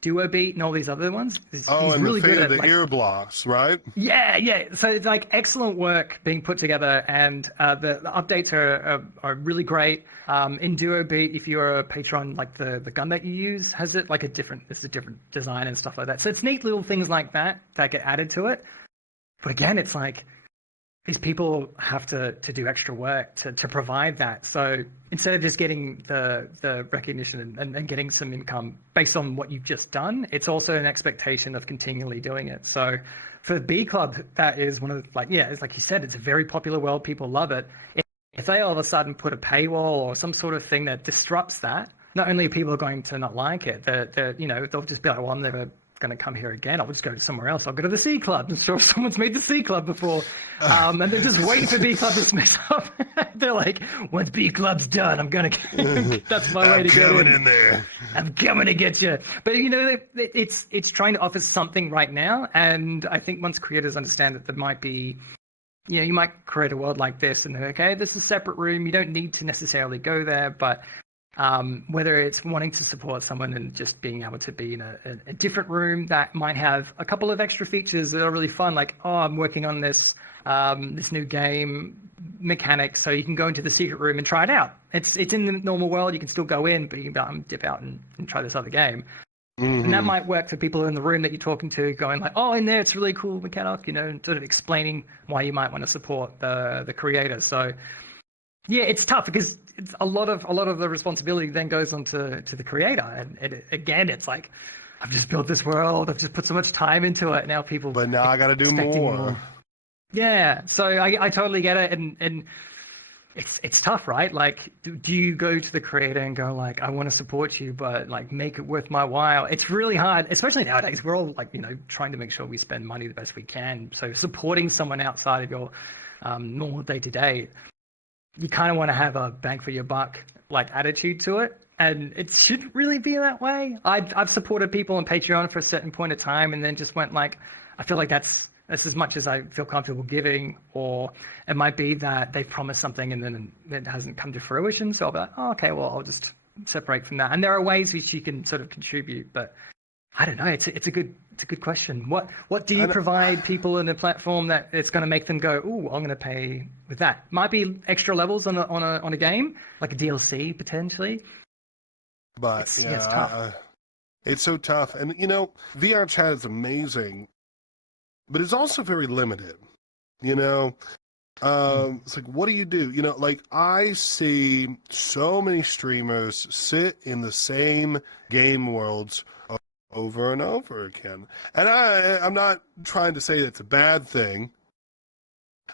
Duo Beat and all these other ones, he's really good at the ear blocks, right? Yeah. So it's like excellent work being put together, and the updates are really great. In Duo Beat, if you're a patron, like the gun that you use has it like it's a different design and stuff like that. So it's neat little things like that get added to it. But again, it's like these people have to do extra work to provide that. So instead of just getting the recognition and getting some income based on what you've just done, it's also an expectation of continually doing it. So for the B Club, that is one of the, it's like you said, it's a very popular world. People love it. If they all of a sudden put a paywall or some sort of thing that disrupts that, not only are people going to not like it, they'll just be like, well, I'm never going to come here again. I'll just go to somewhere else. I'll go to the C Club. I'm sure if someone's made the C Club before. And they're just waiting for B Club to mess up. They're like, once B Club's done, I'm going to, that's my way to get in there. I'm coming to get you. But, you know, it's trying to offer something right now. And I think once creators understand that there might be, you know, you might create a world like this and then, okay, this is a separate room. You don't need to necessarily go there, but whether it's wanting to support someone and just being able to be in a different room that might have a couple of extra features that are really fun, like, oh, I'm working on this this new game mechanic, so you can go into the secret room and try it out. It's in the normal world, you can still go in, but you can dip out and try this other game. And that might work for people in the room that you're talking to, going like, oh, in there, it's really cool mechanic, you know, and sort of explaining why you might want to support the creator. So yeah, it's tough because it's a lot of the responsibility then goes on to the creator. And again, it's like, I've just built this world, I've just put so much time into it. Now people, but now I got to do more. Yeah, so I totally get it, and it's tough, right? Like, do you go to the creator and go like, I want to support you, but like make it worth my while? It's really hard, especially nowadays. We're all like, you know, trying to make sure we spend money the best we can. So supporting someone outside of your normal day to day, you kind of want to have a bang for your buck like attitude to it, and it shouldn't really be that way. I've supported people on Patreon for a certain point of time, and then just went like, I feel like that's as much as I feel comfortable giving, or it might be that they've promised something and then it hasn't come to fruition. So I'll be like, oh, okay, well, I'll just separate from that. And there are ways which you can sort of contribute, but I don't know. It's a good question. What do you provide people in a platform that it's going to make them go, oh, I'm going to pay with that? Might be extra levels on a game, like a DLC potentially. But it's tough. It's so tough, and you know, VRChat is amazing, but it's also very limited. You know, it's like, what do you do? You know, like I see so many streamers sit in the same game worlds over and over again. And I'm not trying to say that's a bad thing.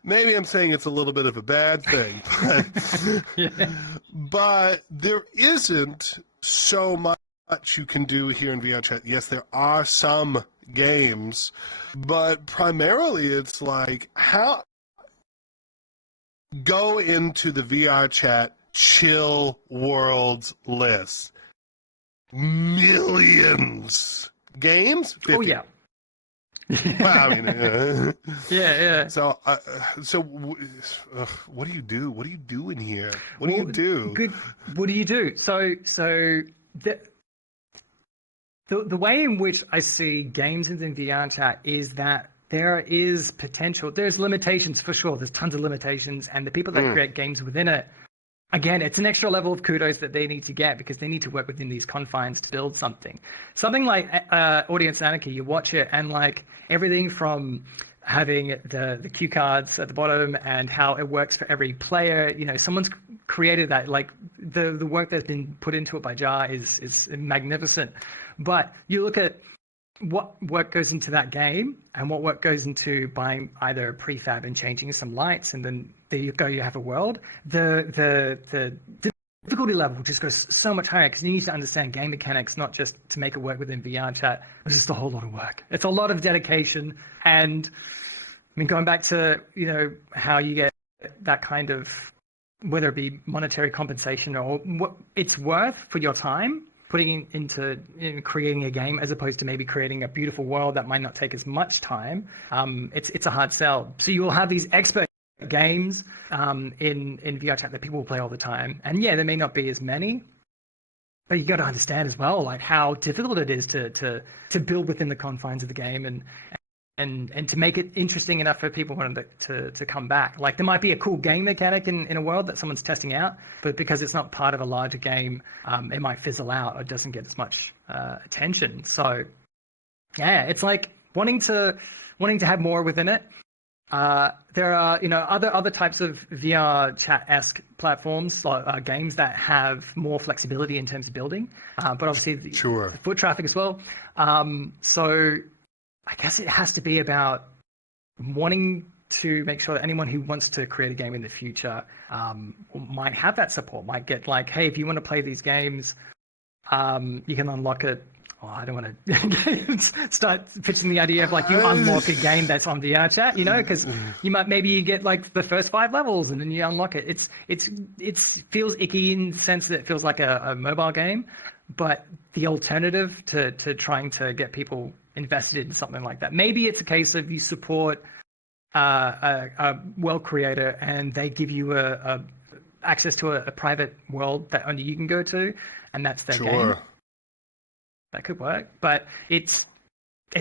Maybe I'm saying it's a little bit of a bad thing. But, but there isn't so much you can do here in VRChat. Yes, there are some games, but primarily it's like, how go into the VRChat chill worlds list. Millions games. 50. Oh yeah. Well, I mean, yeah. So, what do you do? What do you do in here? What do you do? Good. What do you do? So the way in which I see games in the VRChat is that there is potential. There's limitations for sure. There's tons of limitations, and the people that create games within it, again, it's an extra level of kudos that they need to get because they need to work within these confines to build something. Something like Audience Anarchy, you watch it and like everything from having the cue cards at the bottom and how it works for every player. You know, someone's created that. Like the work that's been put into it by Jar is magnificent. But you look at what work goes into that game and what work goes into buying either a prefab and changing some lights, and then there you go, you have a world. The difficulty level just goes so much higher because you need to understand game mechanics, not just to make it work within VRChat. It's just a whole lot of work. It's a lot of dedication, and I mean, going back to, you know, how you get that kind of, whether it be monetary compensation or what it's worth for your time putting into creating a game, as opposed to maybe creating a beautiful world that might not take as much time. It's a hard sell. So you will have these expert games in VRChat that people will play all the time, and yeah, there may not be as many, but you got to understand as well, like how difficult it is to build within the confines of the game and to make it interesting enough for people wanting to come back. Like there might be a cool game mechanic in a world that someone's testing out, but because it's not part of a larger game, it might fizzle out or doesn't get as much attention. So yeah, it's like wanting to have more within it. There are, you know, other types of VRChat-esque platforms, games that have more flexibility in terms of building, but obviously the foot traffic as well. So I guess it has to be about wanting to make sure that anyone who wants to create a game in the future might have that support, might get like, hey, if you want to play these games, you can unlock it I don't want to start pitching the idea of like you unlock a game that's on VRChat, you know, because maybe you get like the first 5 levels and then you unlock it. It feels icky in the sense that it feels like a mobile game, but the alternative to trying to get people invested in something like that, maybe it's a case of you support a world creator and they give you access to a private world that only you can go to, and that's their game. That could work, but it's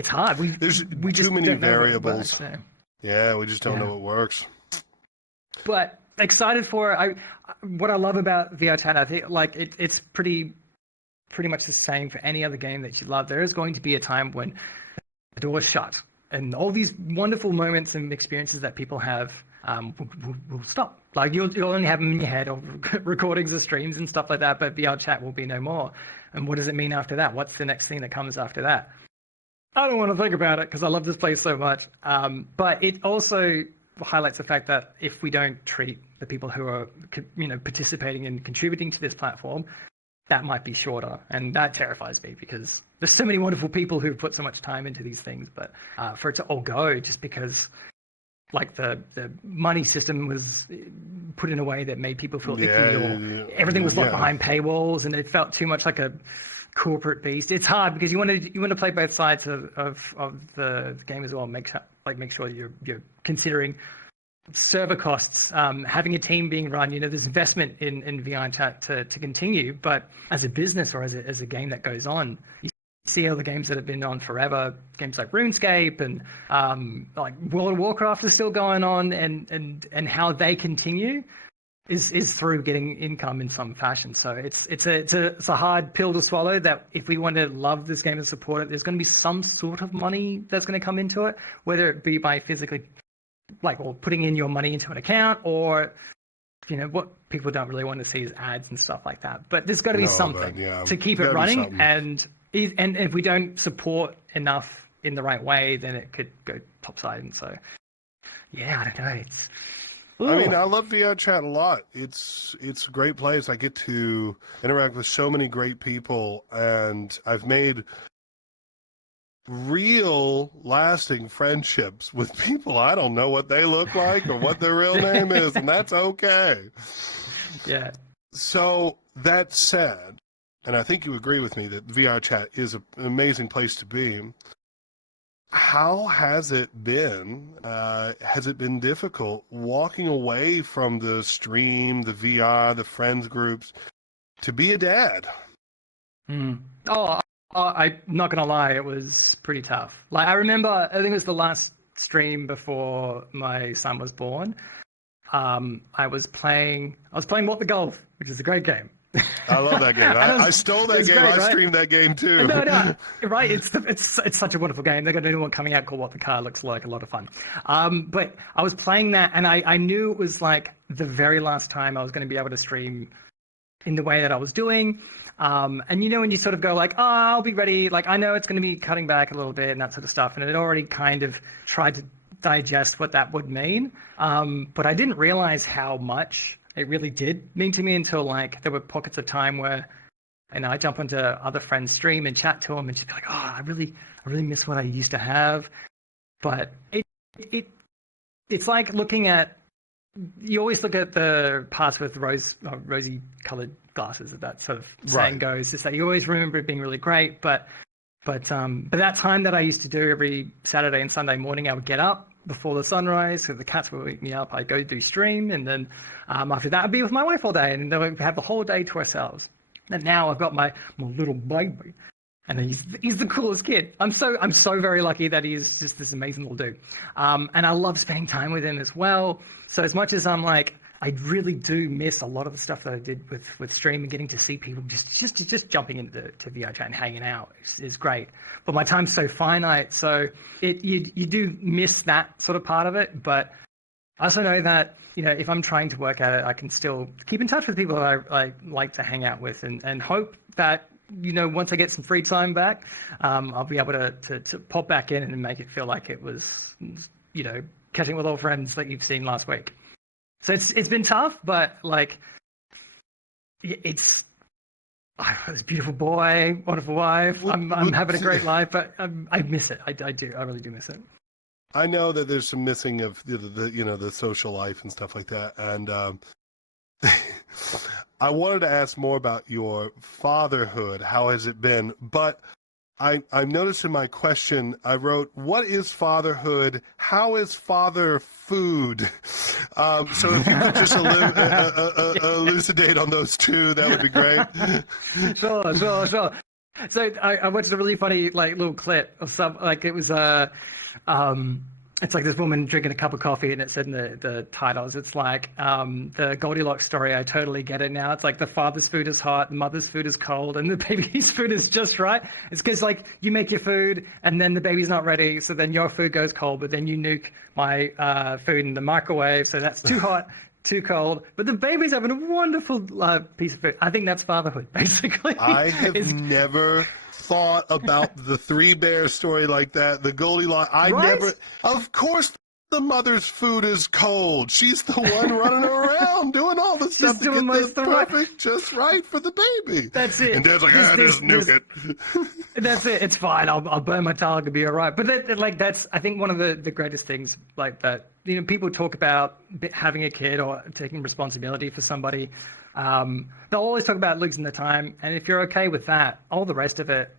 hard. There's we too just many don't know variables. what works, so. Yeah, we just don't know what works. But excited for it. What I love about VRChat, I think like it's pretty much the same for any other game that you love. There is going to be a time when the door's shut and all these wonderful moments and experiences that people have will stop. Like you'll only have them in your head or recordings of streams and stuff like that, but VRChat will be no more. And what does it mean after that? What's the next thing that comes after that? I don't want to think about it because I love this place so much. But it also highlights the fact that if we don't treat the people who are, participating and contributing to this platform, that might be shorter. And that terrifies me because there's so many wonderful people who put so much time into these things. But for it to all go just because like the money system was put in a way that made people feel icky, or everything was locked behind paywalls, and it felt too much like a corporate beast. It's hard because you want to play both sides of the game as well. Make sure you're considering server costs, having a team being run. There's investment in VRChat to continue, but as a business or as a game that goes on, you see all the games that have been on forever, games like RuneScape and like World of Warcraft is still going on, and how they continue is through getting income in some fashion. So it's a hard pill to swallow, that if we want to love this game and support it, there's going to be some sort of money that's going to come into it, whether it be by physically or putting in your money into an account, or what people don't really want to see is ads and stuff like that. But there's got to be something to keep it running, and if we don't support enough in the right way, then it could go topside. And so, I don't know. I love VRChat a lot. It's a great place. I get to interact with so many great people, and I've made real lasting friendships with people I don't know what they look like or what their real name is, and that's okay. Yeah. So that said, and I think you agree with me that VRChat is an amazing place to be. How has it been? Has it been difficult walking away from the stream, the VR, the friends groups, to be a dad? I'm not going to lie, it was pretty tough. Like, I remember, I think it was the last stream before my son was born. I was playing What the Golf, which is a great game. I love that game. I stole that game. Great, I streamed that game too. No, right? It's such a wonderful game. They got a new one coming out called What the Car Looks Like. A lot of fun. But I was playing that, and I knew it was like the very last time I was going to be able to stream in the way that I was doing. And when you sort of go like, I'll be ready. Like, I know it's going to be cutting back a little bit and that sort of stuff. And it had already kind of tried to digest what that would mean. But I didn't realize how much it really did mean to me until like there were pockets of time where, I jump onto other friends' stream and chat to them and just be like, I really miss what I used to have. But it's like looking at, you always look at the past with rosy colored glasses, as that sort of saying goes. It's that you always remember it being really great, but that time that I used to do every Saturday and Sunday morning, I would get up before the sunrise, so the cats would wake me up. I'd go do stream, and then after that, I'd be with my wife all day, and then we'd have the whole day to ourselves. And now I've got my little baby, and he's the coolest kid. I'm so very lucky that he's just this amazing little dude, and I love spending time with him as well. So as much as I'm like, I really do miss a lot of the stuff that I did with stream and getting to see people just jumping into VRChat and hanging out is great. But my time's so finite, so you do miss that sort of part of it. But I also know that if I'm trying to work at it, I can still keep in touch with people that I like to hang out with, and hope that once I get some free time back, I'll be able to pop back in and make it feel like it was catching with old friends that you've seen last week. So it's been tough, but like it's This beautiful boy, wonderful wife. I'm having a great life, but I miss it. I do. I really do miss it. I know that there's some missing of the social life and stuff like that, and I wanted to ask more about your fatherhood. How has it been? But I noticed in my question, I wrote, what is fatherhood? How is father food? So if you could just elucidate on those two, that would be great. Sure. So I watched a really funny little clip of it was it's like this woman drinking a cup of coffee, and it said in the titles, it's like the Goldilocks story. I totally get it now. It's like the father's food is hot, the mother's food is cold, and the baby's food is just right. It's because you make your food, and then the baby's not ready, so then your food goes cold, but then you nuke my food in the microwave, so that's too hot, too cold. But the baby's having a wonderful piece of food. I think that's fatherhood, basically. I have never thought about the Three Bears story like that. The Goldilocks. Of course, the mother's food is cold. She's the one running around doing all the stuff to get the perfect, just right for the baby. That's it. And Dad's like, just nuke it. That's it. It's fine. I'll burn my tongue. It'll be all right. But that's I think one of the greatest things that people talk about having a kid or taking responsibility for somebody. They'll always talk about losing the time, and if you're okay with that, all the rest of it,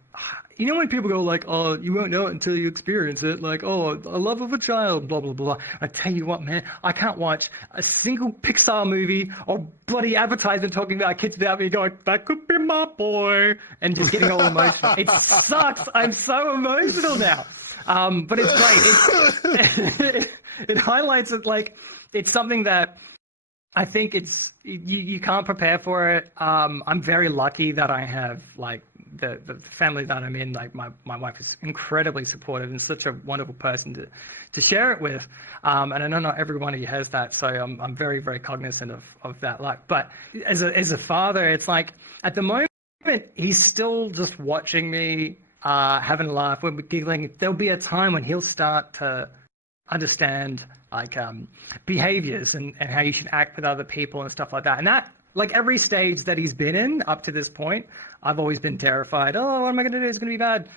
when people go oh, you won't know it until you experience it, oh, a love of a child, blah blah blah. I tell you what, man, I can't watch a single Pixar movie or bloody advertisement talking about kids without me going, that could be my boy, and just getting all emotional. It sucks. I'm so emotional now. But it's great. It highlights it it's something that I think you can't prepare for it. I'm very lucky that I have the family that I'm in. My wife is incredibly supportive and such a wonderful person to share it with. And I know not every one of you has that, so I'm very, very cognizant of that. But as a father, it's at the moment he's still just watching me, having a laugh, we're giggling. There'll be a time when he'll start to understand behaviors and how you should act with other people and stuff like that. And that, every stage that he's been in up to this point, I've always been terrified. Oh, what am I going to do? It's going to be bad.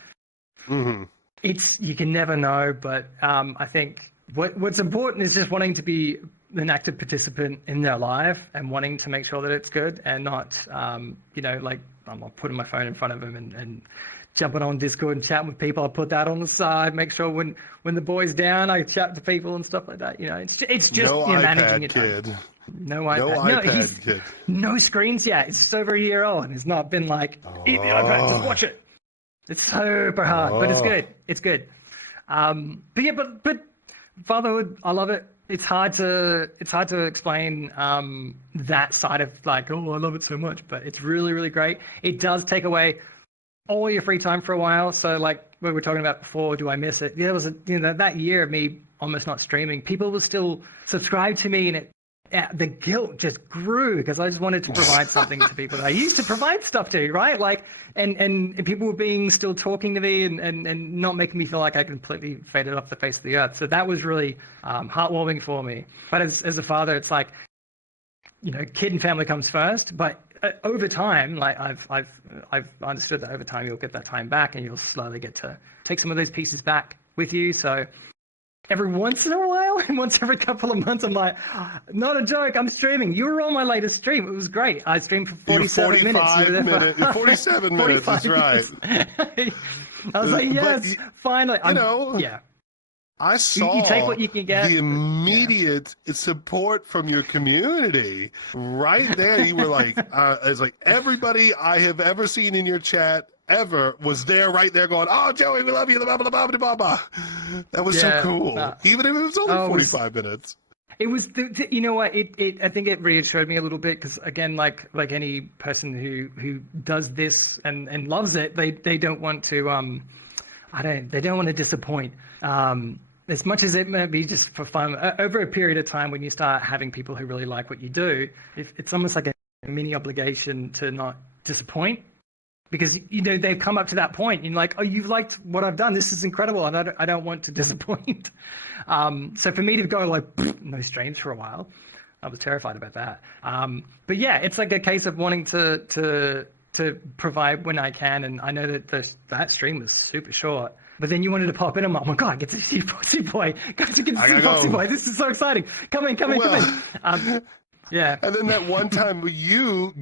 Mm-hmm. You can never know, but I think what's important is just wanting to be an active participant in their life and wanting to make sure that it's good, and not, I'm not putting my phone in front of him and jumping on Discord and chatting with people. I put that on the side, make sure when the boy's down, I chat to people and stuff like that. It's just managing your time. Kid. No iPad kid. No screens yet. It's just over a year old, and it's not been eat the iPad, just watch it. It's super hard, but it's good. It's good. But fatherhood, I love it. It's hard to explain that side of I love it so much, but it's really, really great. It does take away all your free time for a while. So what we were talking about before, do I miss it? There was that year of me almost not streaming. People were still subscribed to me, and the guilt just grew because I just wanted to provide something to people that I used to provide stuff to, right? And people were still talking to me and not making me feel like I completely faded off the face of the earth. So that was really heartwarming for me. But as a father, it's kid and family comes first, but over time, I've understood that over time you'll get that time back, and you'll slowly get to take some of those pieces back with you. So every once in a while, and once every couple of months, I'm not a joke, I'm streaming. You were on my latest stream. It was great. I streamed for 47 minutes. 47 minutes, that's right. I was yes, finally. Yeah. I saw you take what you can get. The immediate support from your community right there. You were it's everybody I have ever seen in your chat ever was there right there going, oh, Joey, we love you, blah, blah, blah, blah, blah. That was so cool. Even if it was only 45 minutes. It was, you know what? I think it reassured me a little bit because, again, like any person who does this and loves it, they don't want to they don't want to disappoint. As much as it may be just for fun, over a period of time when you start having people who really like what you do, it's almost like a mini obligation to not disappoint, because they've come up to that point and oh, you've liked what I've done, this is incredible, and I don't want to disappoint. So for me to go no streams for a while, I was terrified about that. But yeah, it's a case of wanting to to provide when I can, and I know that that stream was super short. But then you wanted to pop in, and I'm like, oh my god, get to see Foxxyboi. Guys, you get to see Foxxyboi. This is so exciting. Come in. Yeah. And then that one time you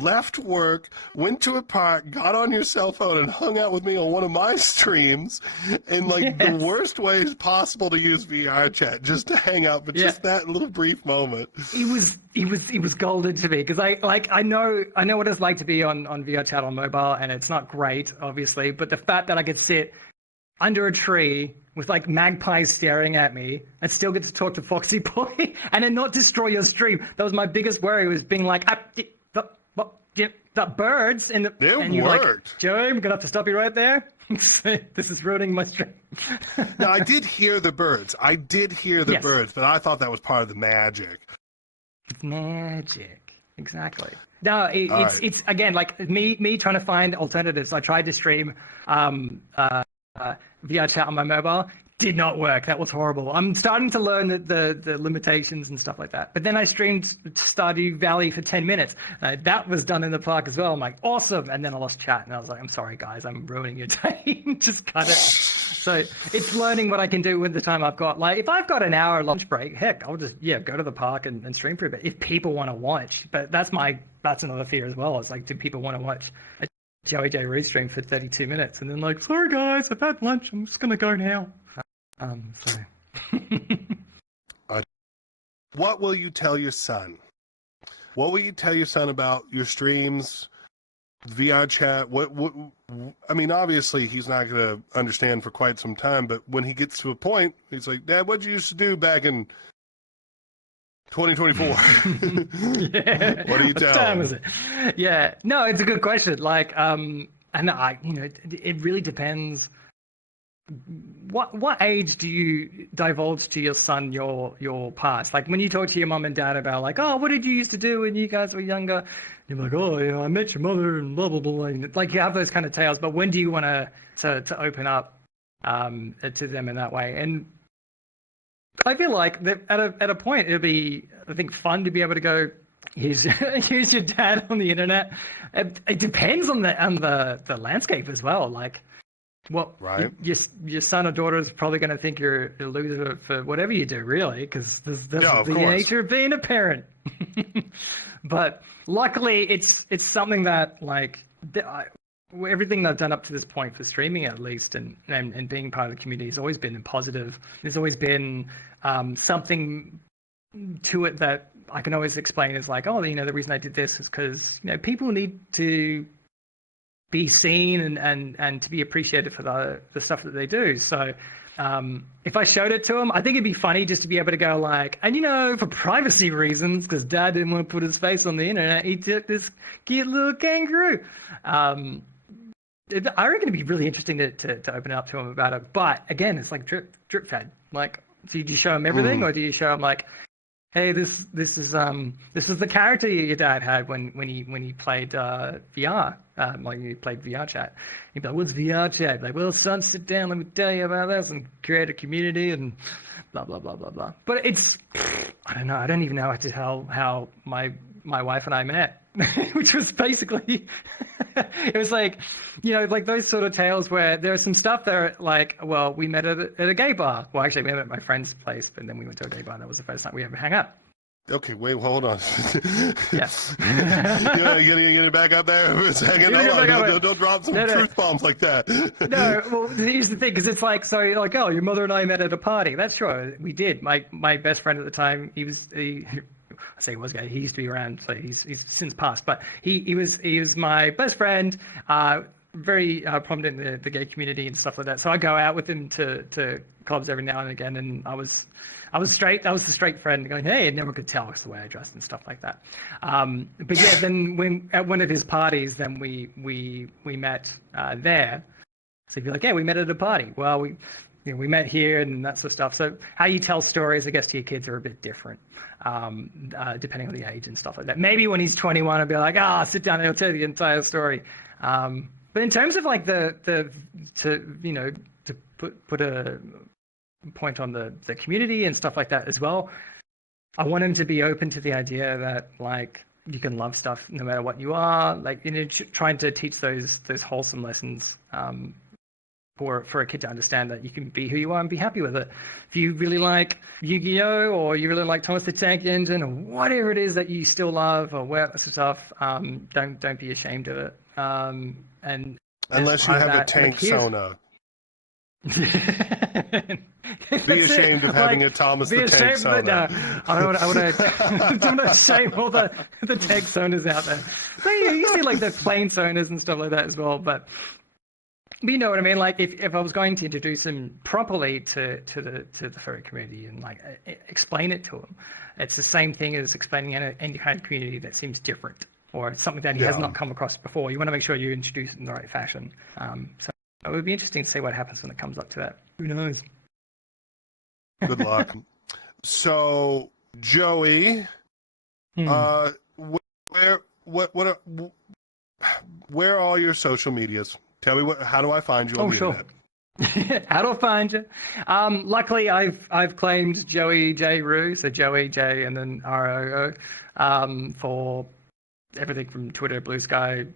left work, went to a park, got on your cell phone, and hung out with me on one of my streams in like the worst ways possible to use VRChat, just to hang out, but just that little brief moment. It was golden to me, because I know what it's like to be on VRChat on mobile, and it's not great, obviously, but the fact that I could sit under a tree with like magpies staring at me and still get to talk to Foxxyboi and then not destroy your stream. That was my biggest worry, was being like, the birds and you're like, Joey, I'm gonna have to stop you right there. This is ruining my stream. Now, I did hear the birds. Birds, but I thought that was part of the magic. It's magic. Exactly. No, it's again, like me trying to find alternatives. I tried to stream VRChat on my mobile, did not work. That was horrible. I'm starting to learn the limitations and stuff like that. But then I streamed Stardew Valley for 10 minutes. That was done in the park as well. I'm like, awesome. And then I lost chat, and I was like, I'm sorry, guys, I'm ruining your day. Just cut it. So it's learning what I can do with the time I've got. Like, if I've got an hour lunch break, heck, I'll just go to the park and stream for a bit if people want to watch. But that's another fear as well. It's like, do people want to watch a JoeyJRoo stream for 32 minutes and then like, sorry guys, I've had lunch, I'm just gonna go now. What will you tell your son? What will you tell your son about your streams, VRChat? What I mean, obviously he's not gonna understand for quite some time, but when he gets to a point, he's like, Dad, what'd you used to do back in 2024? What do you tell? What time is it? Yeah, no, it's a good question. Like, and it really depends. What age do you divulge to your son your past? Like when you talk to your mom and dad about like, oh, what did you used to do when you guys were younger? You're like, oh, I met your mother and blah blah blah. Like you have those kind of tales, but when do you want to open up to them in that way? And I feel like that at a point it'll be, I think, fun to be able to go, here's your dad on the internet. It depends on the landscape as well. Like, well, right. Your son or daughter is probably going to think you're a loser for whatever you do, really, because that's the nature of being a parent. But luckily, it's something that like. Everything I've done up to this point for streaming, at least, and being part of the community has always been positive. There's always been something to it that I can always explain as like, oh, the reason I did this is because people need to be seen and to be appreciated for the stuff that they do. So if I showed it to him, I think it'd be funny just to be able to go like, and for privacy reasons, because Dad didn't want to put his face on the internet, he took this cute little kangaroo. I reckon it'd be really interesting to open it up to him about it. But again, it's like drip fed. Like, do you show him everything, or do you show him like, hey, this is the character your dad had when he played VR, like he played VRChat. He'd be like, what's VRChat? Like, well, son, sit down, let me tell you about this, and create a community and blah blah blah blah blah. But it's, I don't know. I don't even know how my wife and I met. Which was basically, it was like, like those sort of tales where there are some stuff that are like, well, we met at a gay bar. Well, actually, we met at my friend's place, but then we went to a gay bar. That was the first time we ever hang out. Okay, wait, hold on. Yes. You're gonna back up there for a second? Don't drop some truth bombs like that. No, well, here's the thing, because it's like, so you're like, oh, your mother and I met at a party. That's sure, we did. My best friend at the time, I say he was gay. He used to be around, so he's since passed. But he was my best friend, very prominent in the gay community and stuff like that. So I go out with him to clubs every now and again, and I was straight. I was the straight friend going, hey, and never could tell us the way I dressed and stuff like that. But yeah, then when at one of his parties, then we met there. So he'd be like, yeah, we met at a party. Well, we met here and that sort of stuff. So how you tell stories, I guess, to your kids are a bit different, depending on the age and stuff like that. Maybe when he's 21, I'll be like, sit down and he'll tell you the entire story. But in terms of like to put a point on the community and stuff like that as well, I want him to be open to the idea that like you can love stuff no matter what you are. Like, trying to teach those wholesome lessons for a kid to understand that you can be who you are and be happy with it. If you really like Yu-Gi-Oh, or you really like Thomas the Tank Engine, or whatever it is that you still love, or whatever stuff, don't be ashamed of it. And unless you have a tank Sona. Be ashamed of having a Thomas the Tank Sona. No, I want to. I'm not shame all the tank Sonas out there. So, yeah, you see like the plain Sonas and stuff like that as well, but. You know what I mean? Like, if I was going to introduce him properly to the furry community and like explain it to him, it's the same thing as explaining any kind of community that seems different or something that he has not come across before. You want to make sure you introduce it in the right fashion. So it would be interesting to see what happens when it comes up to that. Who knows? Good luck. So, Joey, where are all your social medias? Tell me how do I find you on the internet? How do I find you? Luckily, I've claimed JoeyJRoo, so Joey J and then ROO, for everything from Twitter, Blue Sky,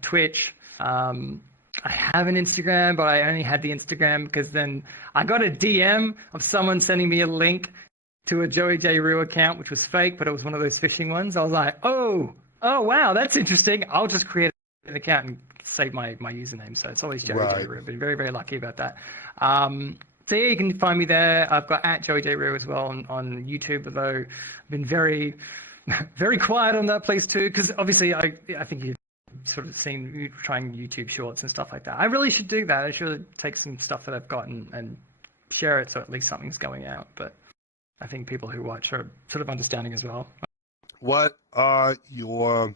Twitch. I have an Instagram, but I only had the Instagram because then I got a DM of someone sending me a link to a JoeyJRoo account, which was fake, but it was one of those phishing ones. I was like, oh wow, that's interesting. I'll just create an account and save my username. So it's always JoeyJRoo. I've been very, very lucky about that. So yeah, you can find me there. I've got @JoeyJRoo as well on YouTube, although I've been very, very quiet on that place too, because obviously I think you've sort of seen me trying YouTube shorts and stuff like that. I really should do that. I should take some stuff that I've gotten and share it so at least something's going out. But I think people who watch are sort of understanding as well. What are your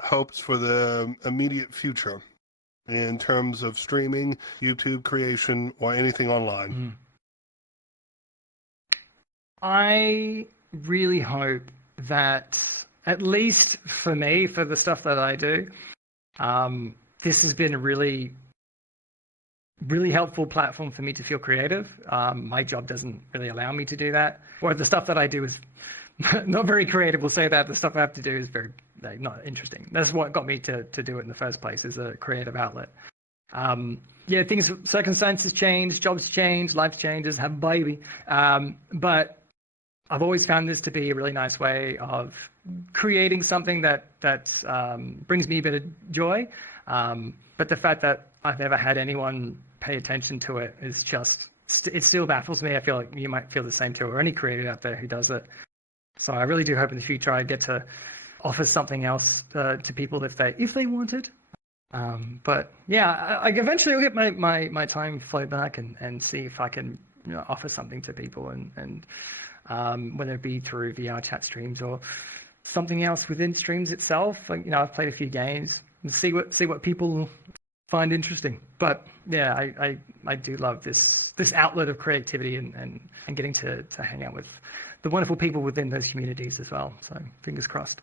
hopes for the immediate future in terms of streaming, YouTube creation, or anything online? I really hope that, at least for me, for the stuff that I do, this has been a really, really helpful platform for me to feel creative. My job doesn't really allow me to do that, or the stuff that I do is not very creative. We'll say that the stuff I have to do is very not interesting. That's what got me to do it in the first place, is a creative outlet. Circumstances change, jobs change, life changes, have a baby. But I've always found this to be a really nice way of creating something that brings me a bit of joy. But the fact that I've never had anyone pay attention to it is just, it still baffles me. I feel like you might feel the same too, or any creator out there who does it. So I really do hope in the future I get to offer something else to people if they wanted. But yeah, I eventually will get my time flow back and see if I can offer something to people, and whether it be through VRChat streams or something else within streams itself. Like, I've played a few games and see what people find interesting. But yeah, I do love this outlet of creativity and getting to hang out with the wonderful people within those communities as well. So fingers crossed.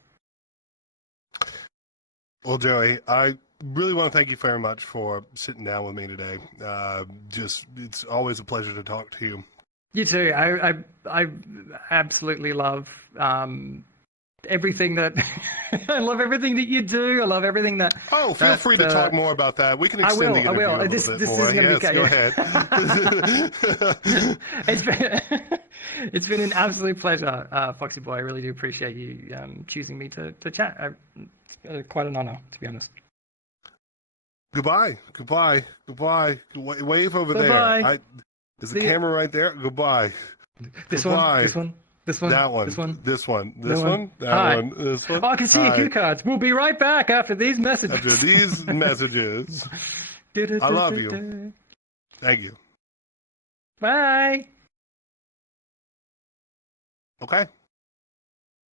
Well, Joey, I really want to thank you very much for sitting down with me today. It's always a pleasure to talk to you. You too. I absolutely love everything that I love everything that you do. I love everything that. Oh, feel free to talk more about that. We can extend the interview a little bit more. Yes, go ahead. It's been an absolute pleasure, Foxxyboi. I really do appreciate you choosing me to chat. Quite an honor, to be honest. Goodbye. Wave over Bye-bye. there. There's a camera right there. Goodbye. This one. That one. This one. This one. That Hi. one. This one. Oh, I can see your cue cards. We'll be right back after these messages. I love you. Thank you. Bye. Okay.